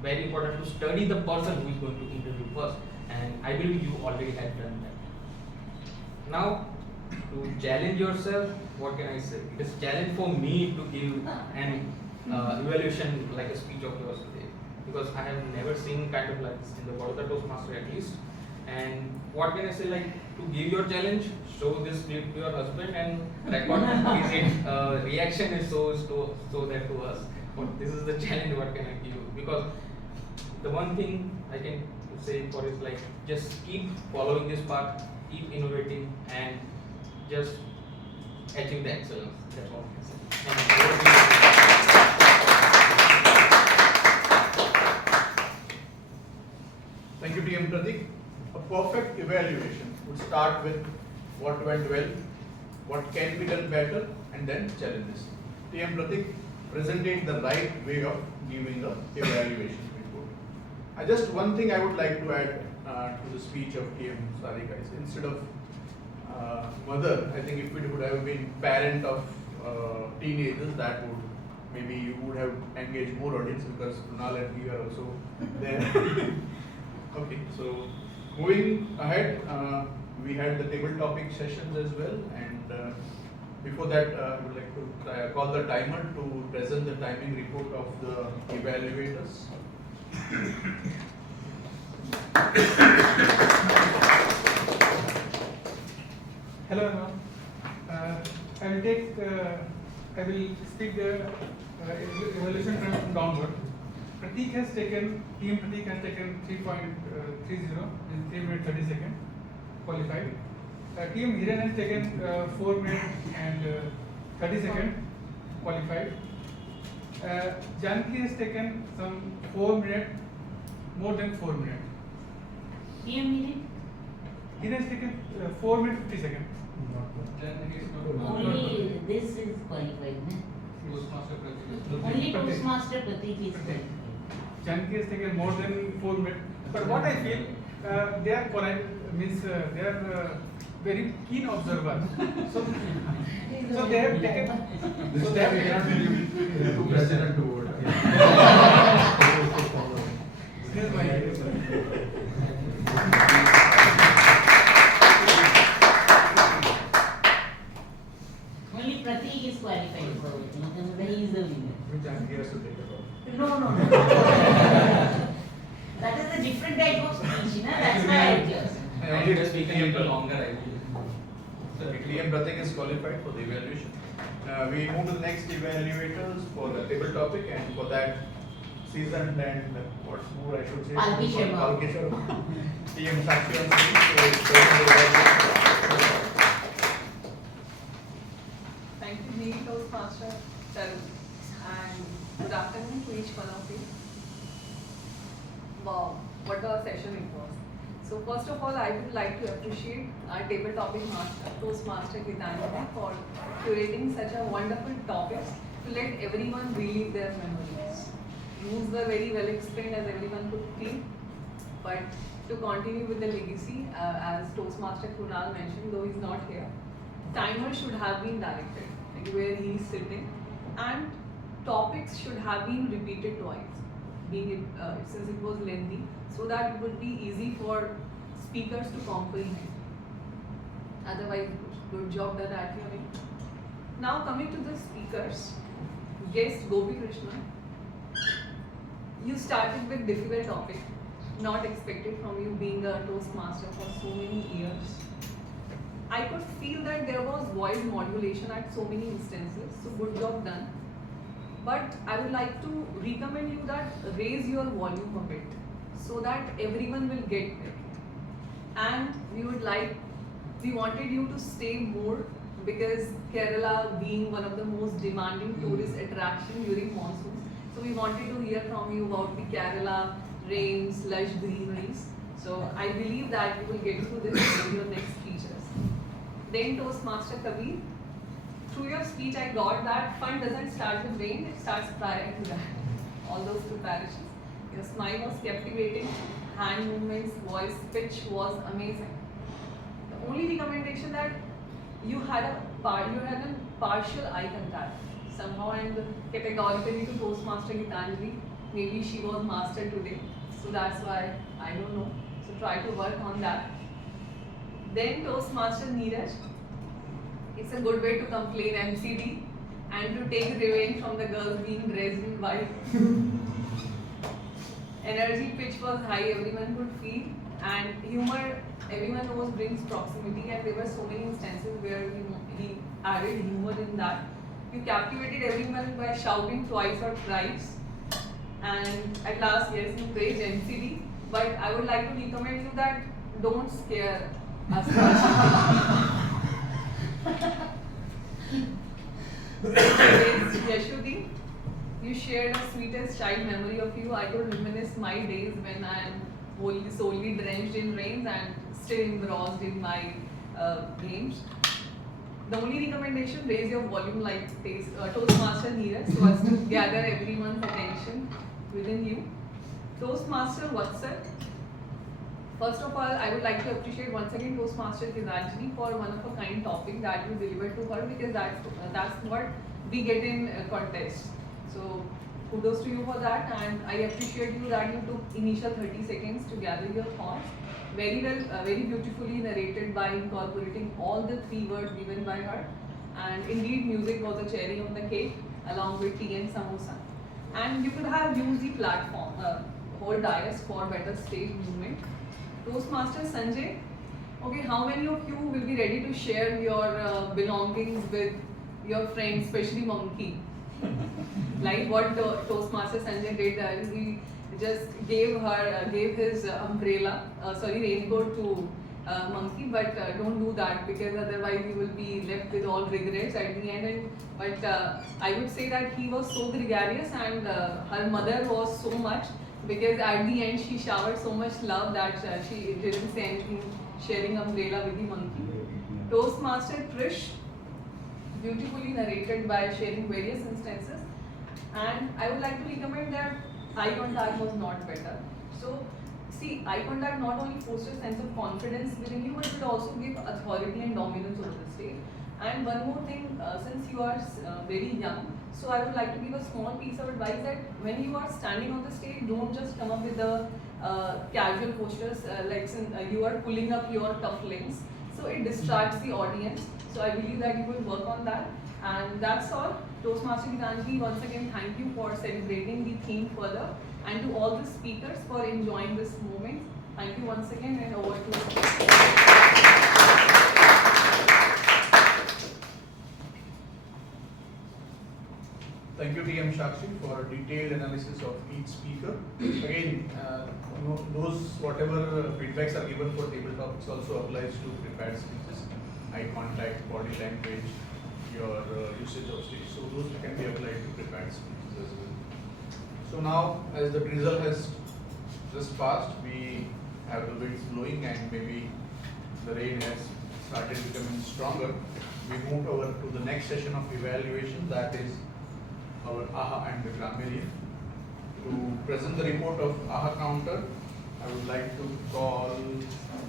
very important to study the person who is going to interview first. And I believe you already have done that. Now, to challenge yourself, what can I say? It is a challenge for me to give an evaluation like a speech of yours today, because I have never seen kind of like this in the Baroda Toastmaster at least. And what can I say, like, to give your challenge, show this clip to your husband and record his reaction is so that to us. But this is the challenge what can I give you, because the one thing I can say for is like, just keep following this path, keep innovating, and just achieve the excellence. That's all I can say. Thank you, TM Pratik. A perfect evaluation would start with what went well, what can be done better, and then challenges. TM Pratik presented the right way of giving the evaluation report. Just one thing I would like to add to the speech of TM Sarika is, instead of mother, I think if it would have been parent of teenagers, that would maybe you would have engaged more audience, because Kunal and we are also there. Okay, so moving ahead, we had the table topic sessions as well, and before that, I would like to call the timer to present the timing report of the evaluators. Hello everyone. I will take. I will speak the evolution from downward. Pratik has taken. Team Pratik has taken 3.30 in 3 minutes 30 seconds. Qualified. Team Hiren has taken 4 minutes and 30 seconds. Qualified. Janki has taken some 4 minutes, more than 4 minutes. Team Hiren? Hiren has taken 4 minutes 50 seconds. Only this is qualified, no? Only Toastmaster Pratik is qualified. Janki has taken more than 4 minutes. But what I feel, they are correct, means they are very keen observers. So they have taken. So they have taken. To president to vote. This is my idea. Only Pratik is qualified for voting. He is the winner. Janki has to take it off. No. That is a different type of speech, na? That's why I chose. I will just speak a little longer, I will. TM Pratik is qualified for the evaluation. We move to the next evaluators for the table topic, and for that, seasoned and what's more I should say, Palki Sharma. Palki Sharma. TM Sakshi on screen. Thank you, Neil Toastmaster, Tarun, and good afternoon to each one of you. Wow, what a session it was. So first of all, I would like to appreciate our table topic master, Toastmaster Gitanjali, for curating such a wonderful topics to let everyone relive their memories. Rules were very well explained as everyone could feel, but to continue with the legacy, as Toastmaster Kunal mentioned, though he's not here, timer should have been directed, like where he is sitting, and topics should have been repeated twice, being it, since it was lengthy, so that it would be easy for speakers to comprehend. Otherwise, good job done at your end. Now coming to the speakers, guest Gopi Krishna, you started with difficult topic, not expected from you being a Toastmaster for so many years. I could feel that there was voice modulation at so many instances, so good job done. But I would like to recommend you that raise your volume a bit so that everyone will get it. And we wanted you to stay more because Kerala being one of the most demanding tourist attraction during monsoons. So we wanted to hear from you about the Kerala rains, lush greeneries. So I believe that you will get through this in your next speeches. Then Toastmaster Kabir, through your speech I got that fun doesn't start with rain, it starts prior to that. All those preparations. Your smile was captivating, hand movements, voice, pitch was amazing. The only recommendation that you had a partial eye contact somehow, and categorically to Toastmaster Gitanjali, maybe she was master today, so that's why I don't know. So try to work on that. Then Toastmaster Neeraj, it's a good way to complain MCD and to take revenge from the girls being dressed in white. Energy pitch was high, everyone could feel, and humor, everyone knows brings proximity, and there were so many instances where he added humor in that. You captivated everyone by shouting twice or thrice, and at last, yes, you praised MCD, but I would like to recommend you that don't scare us much. Yashudi, you shared a sweetest child memory of you. I could reminisce my days when I am solely drenched in rains and still engrossed in my games. The only recommendation, raise your volume like Toastmaster Neeraj so as to gather everyone's attention within you. Toastmaster Vatsal, first of all, I would like to appreciate once again Toastmaster Gitanjali for one of a kind topic that you delivered to her, because that's what we get in contest. So kudos to you for that, and I appreciate you that you took initial 30 seconds to gather your thoughts. Very well, very beautifully narrated by incorporating all the 3 words given by her. And indeed, music was a cherry on the cake along with tea and samosa. And you could have used the platform, whole dais for better stage movement. Toastmaster Sanjay, Okay, how many of you will be ready to share your belongings with your friends, especially Monkey? Like what Toastmaster Sanjay did, he just gave his raincoat to Monkey, but don't do that because otherwise you will be left with all regrets at the end. But I would say that he was so gregarious and her mother was so much, because at the end she showered so much love that she didn't say anything sharing umbrella with the Monkey. Toastmaster Trish beautifully narrated by sharing various instances, and I would like to recommend that eye contact was not better. So see, eye contact not only fosters sense of confidence within you, but it also gives authority and dominance over the stage. And one more thing, since you are very young, so I would like to give a small piece of advice that when you are standing on the stage, don't just come up with the casual postures you are pulling up your cufflinks. So it distracts the audience. So I believe that you will work on that. And that's all. Toastmaster Gitanjali, once again, thank you for celebrating the theme further. And to all the speakers for enjoying this moment. Thank you once again, and over to you. Thank you, TM Shakshi, for a detailed analysis of each speaker. Again, those whatever feedbacks are given for table topics also applies to prepared speeches, eye contact, body language, your usage of stage. So those can be applied to prepared speeches as well. So now, as the drizzle has just passed, we have the winds blowing and maybe the rain has started becoming stronger. We move over to the next session of evaluation, that is our AHA and the grammarian. To present the report of AHA counter, I would like to call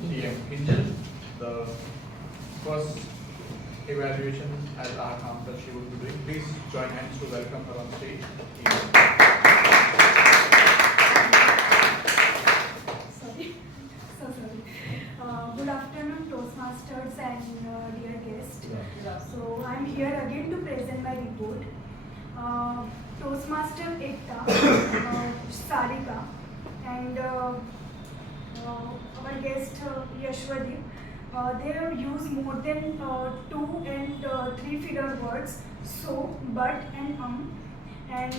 TM Kinjal, the first evaluation as AHA counter she would be doing. Please join hands to welcome her on stage. Good afternoon, Toastmasters and dear guests. So I'm here again to present my report. Toastmaster Ekta, Sarika, and our guest Yashwadip. They have used more than 2 and 3 figure words, so, but, and and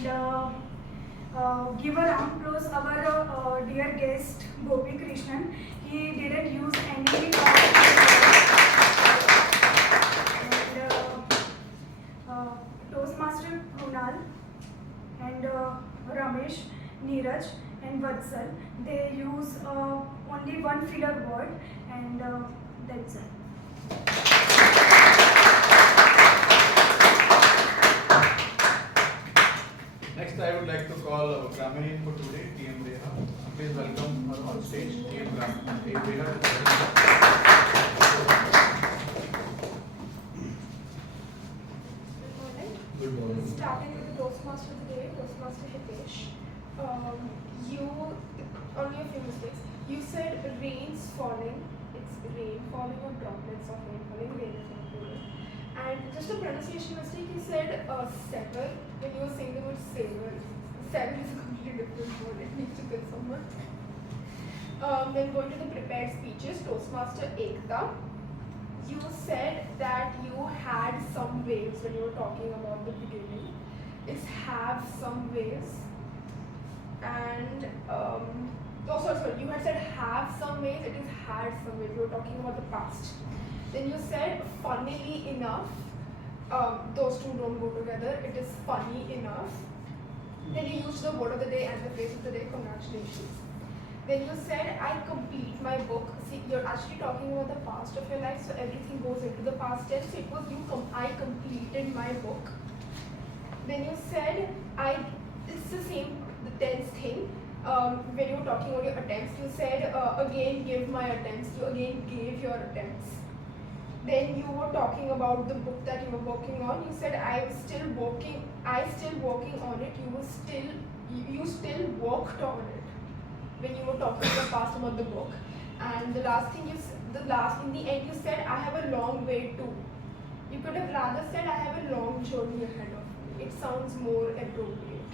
give a round applause our dear guest Gopi Krishnan. He didn't use any Toastmaster Krunal and Ramesh, Neeraj and Vatsal. They use only 1 filler word, and that's it. Next, I would like to call our grammarian for today, TM Reha. Please welcome her on stage, TM Reha. Good morning. Starting with the Toastmaster today, Toastmaster Hitesh. Only a few mistakes. You said rain's falling. It's rain falling or droplets of rain falling. Rain is not plural. And just a pronunciation mistake. You said sever when you were saying the word savor. Sever is a completely different word. It needs to kill someone. Then going to the prepared speeches, Toastmaster Ekta. You said that you had some waves when you were talking about the beginning. It's have some waves. And sorry, you had said have some waves, it is had some waves. You were talking about the past. Then you said funnily enough. Those two don't go together. It is funny enough. Then you used the word of the day and the phrase of the day. Congratulations. Then you said, I complete my book. See, you're actually talking about the past of your life, so everything goes into the past tense. So it was I completed my book. Then you said, it's the same, the tense thing. When you were talking about your attempts, you said, again give my attempts. You again gave your attempts. Then you were talking about the book that you were working on. You said, I still working on it. You still worked on it. When you were talking in the past about the book. And the last thing in the end you said, I have a long way too. You could have rather said, I have a long journey ahead of me. It sounds more appropriate.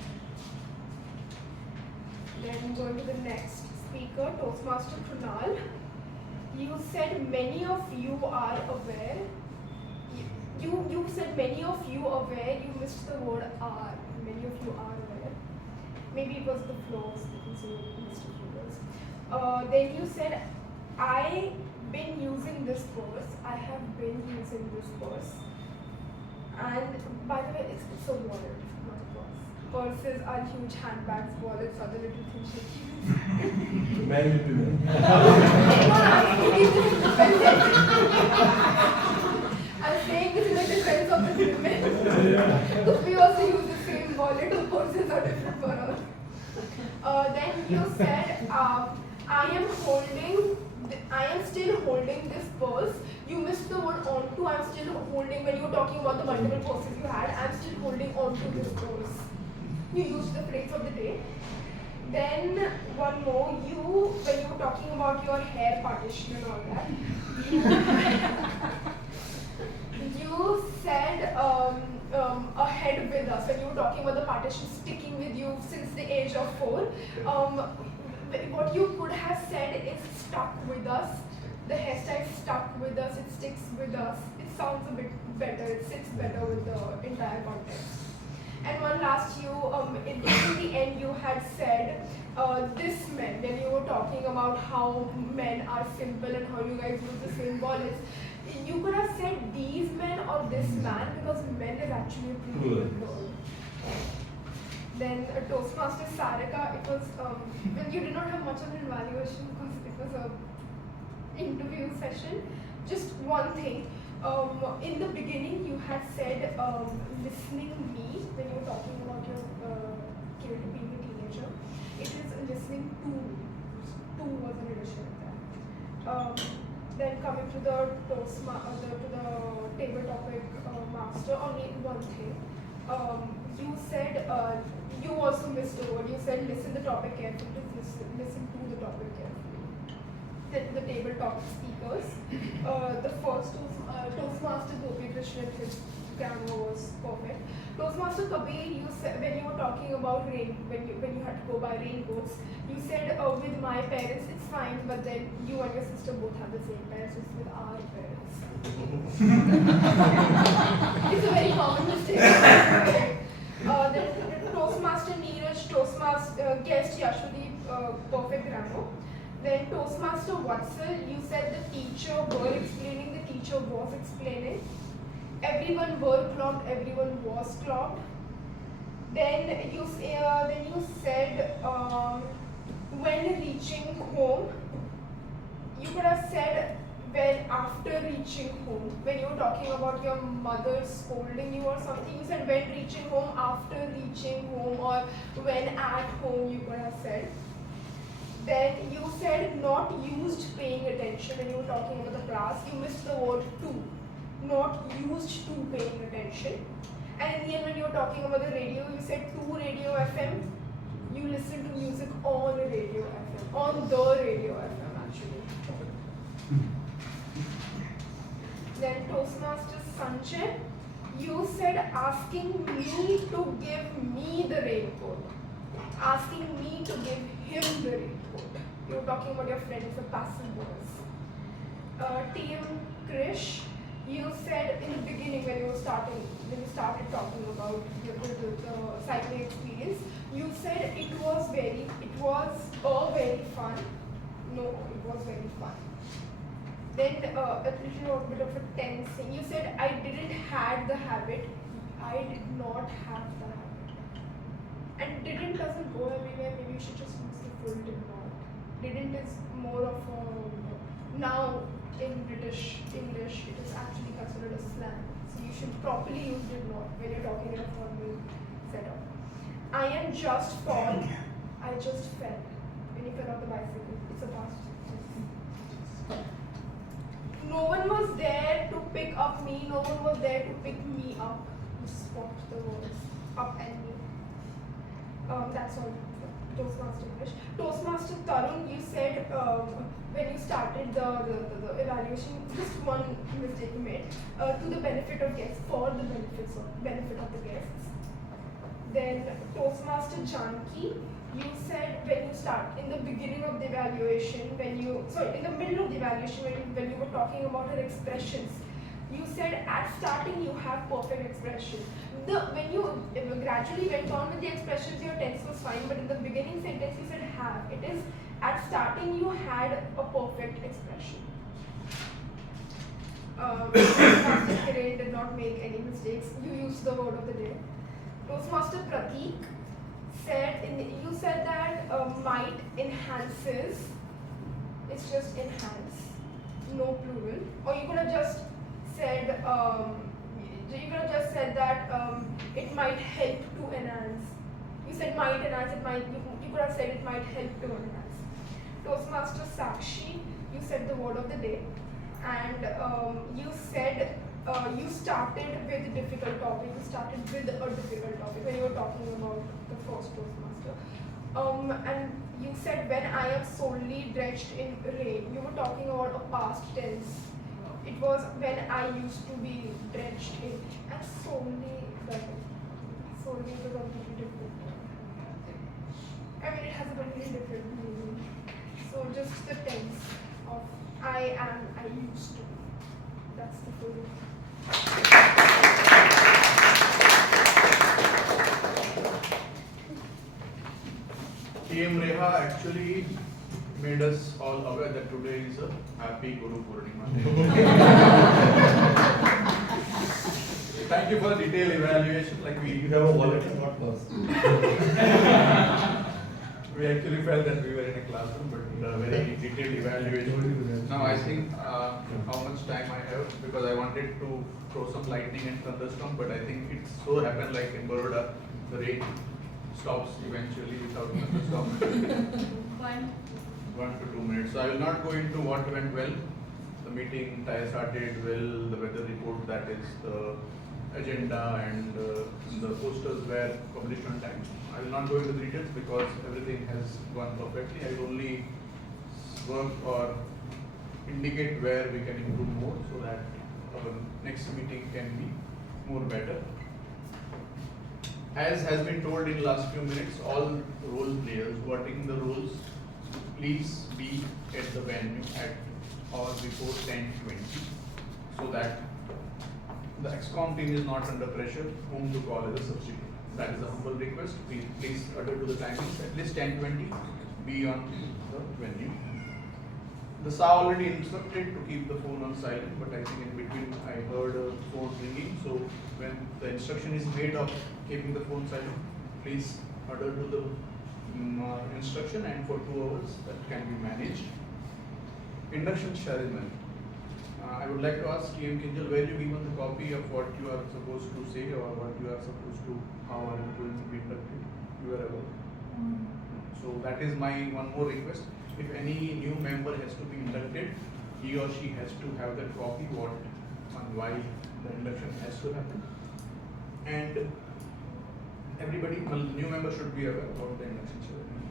Then going to the next speaker, Toastmaster Krunal. You said many of you are aware. You said many of you aware. You missed the word are. Many of you are aware. Maybe it was the flows. You can say you missed a few words. Then you said, I been using this purse. I have been using this purse. And by the way, it's a wallet, not a purse. Purses are huge handbags, wallets are the little things you keep. Man will be man. I'm saying this in the defense of the women. Because we also use the same wallet, the purses are different for us. Then you said, I am still holding this purse. You missed the word onto. I'm still holding, when you were talking about the multiple purses you had, I'm still holding onto this purse. You used the phrase of the day. Then one more, when you were talking about your hair partition and all that, you said ahead with us. When you were talking about the partition sticking with you since the age of 4, what you could have said is stuck with us. The hairstyle stuck with us, it sticks with us. It sounds a bit better, it sits better with the entire context. And one last, in the end you had said, this men, when you were talking about how men are simple and how you guys use the same wallets, you could have said these men or this man, because men is actually a plural word. Then Toastmaster Sarika, it was, when you did not have much of an evaluation because it was a interview session. Just one thing, in the beginning you had said listening me when you were talking about your kid being a teenager. It is listening to me. To was an addition of that. Then coming to the to the table topic master, only one thing. You said you also missed a word. You said listen the topic carefully. Listen to the topic carefully. The table talk speakers. The first Toastmaster Gopi Krishnan, his grammar was perfect. Toastmaster Kabir, you said when you were talking about rain, when you had to go by raincoats, you said with my parents it's fine, but then you and your sister both have the same parents, it's with our parents. It's a very common mistake. Then Toastmaster Neeraj, Toastmaster guest Yashwadeep, perfect grammar. Then Toastmaster Vatsal, you said the teacher were explaining, the teacher was explaining. Everyone were clocked, everyone was clocked. Then you said when reaching home, you could have said when after reaching home. When you were talking about your mother scolding you or something, you said when reaching home, after reaching home, or when at home, you could have said. Then you said not used paying attention when you were talking about the class. You missed the word to. Not used to paying attention. And in the end when you were talking about the radio, you said to radio FM. You listen to music on radio FM. On the radio FM actually. Then Toastmaster Sanjay, you said asking me to give me the raincoat. Asking me to give him the raincoat. You were talking about your friend, it's a passive voice. TM Krish, you said in the beginning when you started talking about the cycling experience, you said it was a very fun. No, it was very fun. Then a little bit of a tense thing. You said I didn't had the habit. I did not have the habit. And didn't doesn't go everywhere. Maybe you should just use the full did not. Didn't is more of a now in British English it is actually considered a slang. So you should properly use did not when you're talking in a formal setup. I am just fall. I just fell. When you fell off the bicycle, it's a past. No one was there to pick up me. No one was there to pick me up. You swapped the words up and me. That's all. Toastmaster English. Toastmaster Tarun, you said when you started the evaluation, just one mistake you made. To the benefit of guests, for the benefit of the guests. Then Toastmaster Janki, you said when you start in the beginning of the evaluation, in the middle of the evaluation, when you were talking about her expressions, you said at starting you have perfect expression. When you gradually went on with the expressions, your tense was fine, but in the beginning sentence you said have. It is at starting you had a perfect expression. Toastmaster Kiran did not make any mistakes. You used the word of the day. Toastmaster Prateek you said that might enhances. It's just enhance, no plural. Or you could have just said that it might help to enhance. You said might enhance. You could have said it might help to enhance. Toastmaster Sakshi, you said the word of the day, and you said you started with a difficult topic. You started with a difficult topic when you were talking about the first Toastmaster. And you said when I am solely drenched in rain. You were talking about a past tense. It was when I used to be drenched in, and solely is a completely different. I mean, it has a completely different meaning. So just the tense of I am, I used to. That's the full. TM Reha actually made us all aware that today is a happy Guru Purnima day. Thank you for the detailed evaluation. You have a wallet and not purse. We actually felt that we were in a classroom, but very detailed evaluation. Now I think how much time I have, because I wanted to throw some lightning and thunderstorm, but I think it so happened like in Baroda, the rain stops eventually without thunderstorm. 1 to 2 minutes. So I will not go into what went well. The meeting started well, the weather report, that is the agenda, and the posters were published on time. I will not go into the details because everything has gone perfectly. I will only work or indicate where we can improve more so that our next meeting can be more better. As has been told in the last few minutes, all role players who are taking the roles, please be at the venue at or before 10:20 so that the XCOM team is not under pressure whom to call as a substitute. That is a humble request. Please adhere to the timings. At least 10:20 be on the venue. The SA already instructed to keep the phone on silent, but I think in between I heard a phone ringing. So when the instruction is made of keeping the phone silent, please adhere to the instruction, and for 2 hours that can be managed. Induction ceremony. I would like to ask TM Kinjal, where you given the copy of what you are supposed to say or what you are supposed to, how are you going to be inducted? You are aware. So that is my one more request. If any new member has to be inducted, he or she has to have that copy, what and why the induction has to happen. And everybody, new member should be aware about the induction ceremony.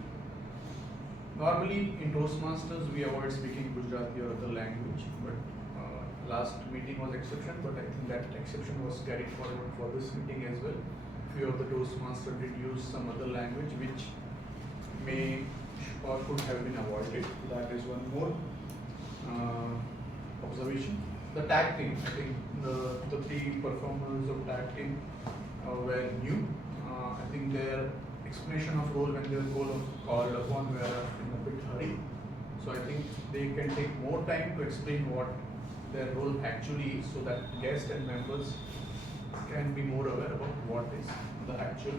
Normally in Toastmasters we avoid speaking Gujarati or other language, but last meeting was exception, but I think that exception was carried forward for this meeting as well. Few of the Toastmasters did use some other language which may or could have been avoided. That is one more observation. The tag team, I think the 3 performers of tag team were new. I think their explanation of role when they were called upon were in a bit hurry. So I think they can take more time to explain what their role actually is, so that guests and members can be more aware about what is the actual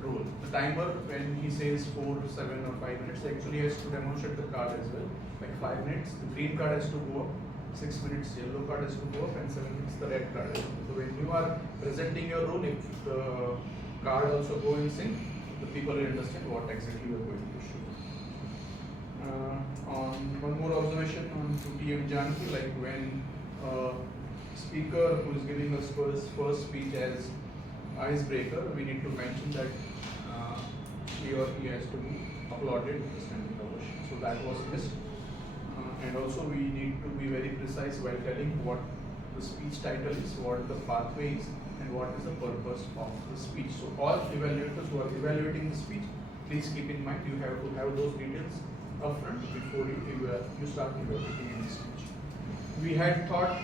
role. The timer, when he says 4, 7 or 5 minutes, actually has to demonstrate the card as well. Like 5 minutes, the green card has to go up, 6 minutes yellow card has to go up, and 7 minutes the red card. So when you are presenting your role, if the card also go in sync, the people will understand what exactly you are going to show. On one more observation on TM Janki, like when speaker who is giving us first speech as icebreaker, we need to mention that she or he has to be applauded with a standing ovation. So that was missed. And also we need to be very precise while telling what the speech title is, what the pathway is, and what is the purpose of the speech. So all evaluators who are evaluating the speech please keep in mind you have to have those details upfront before you start evaluating any speech. We had thought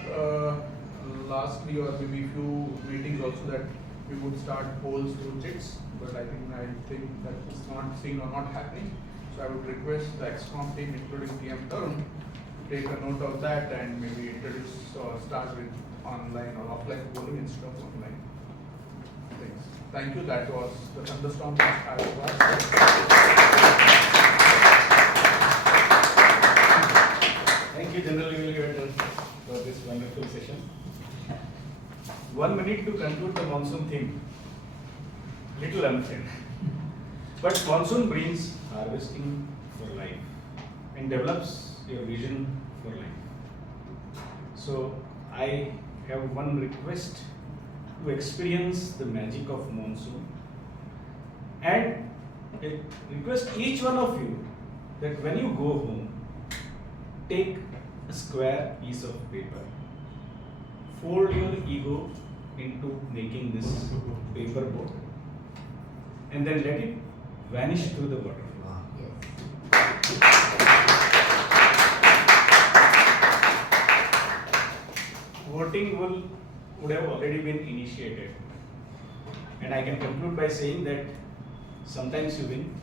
lastly or maybe few meetings also that we would start polls through chits, but I think that is not seen or not happening. So I would request the XCOM team, including TM Tarun, to take a note of that and maybe introduce or start with online or offline polling instead of online things. Thank you. That was the thunderstorm I was Thank you, General Evaluator, for this wonderful session. 1 minute to conclude the monsoon theme. Little unfair. But monsoon brings harvesting for life and develops your vision for life. So I have one request to experience the magic of monsoon, and I request each one of you that when you go home, take a square piece of paper, fold your ego into making this paper boat, and then let it vanish through the water. Voting would have already been initiated, and I can conclude by saying that sometimes you win,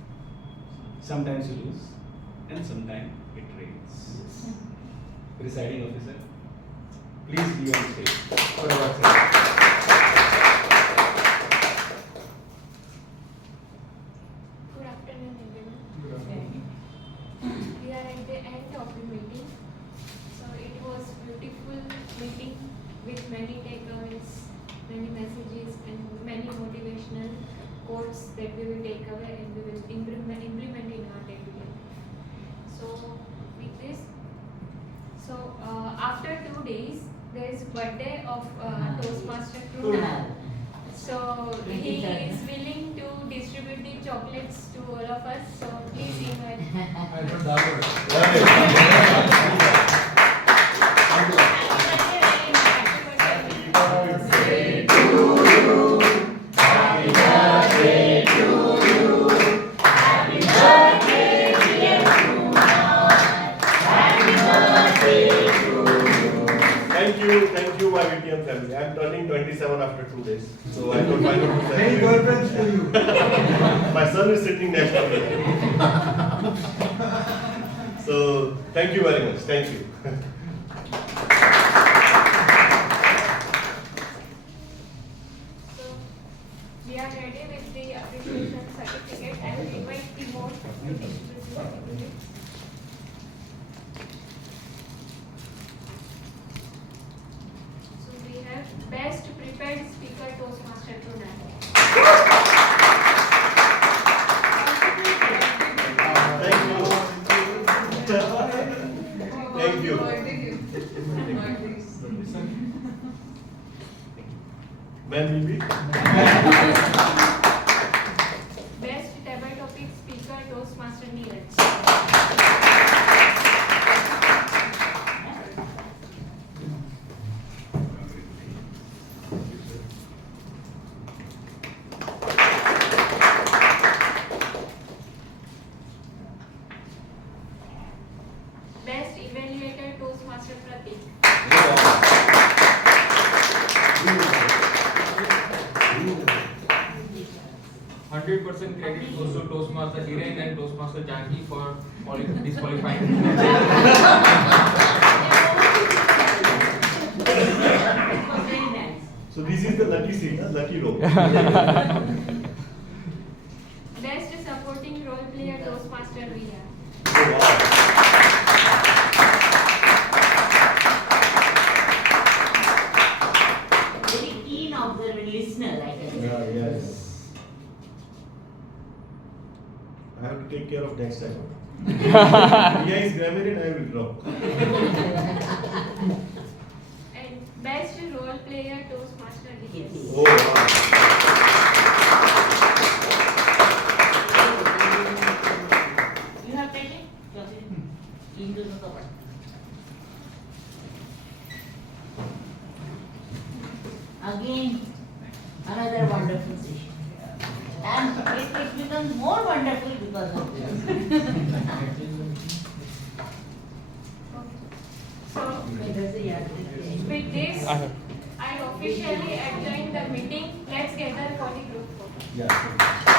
sometimes you lose, and sometimes it rains. Presiding officer, please be on stage for our session. Good afternoon, everyone. We are at the end of the meeting. So it was beautiful meeting with many takeaways, many messages, and many motivational quotes that we will take away and we will implement in our day-to-day. So with this, after 2 days, there is birthday of Toastmaster Krunal. So he is willing to distribute the chocolates to all of us. So please invite. Thank you, my VTM family. I'm turning 27 after 2 days, so I don't find out to Many girlfriends to you. My son is sitting next to me. So thank you very much. Thank you. So we are ready with the appreciation certificate. I will invite the board to distribute the certificate. So we have best prepared speaker Toastmaster Krunal. Thank you. Man, maybe. Best table topic speaker Toastmaster Neeraj. Best evaluator Toastmaster Pratik. 100% credit goes to Toastmaster Hiren and Toastmaster Janki for disqualifying. So this is the lucky seat, lucky row. Best supporting role player Toastmaster Via. Oh, wow. Very keen observer listener, I guess. Yes. I have to take care of next time. Ria is grammar, I will drop. And best role player Toastmaster Hitesh. Oh, wow. You have taken? Into the cupboard. Again, another wonderful session. and it becomes more wonderful because of this. So, with this, I officially adjourn the meeting. Let's gather for the group photo. Yeah.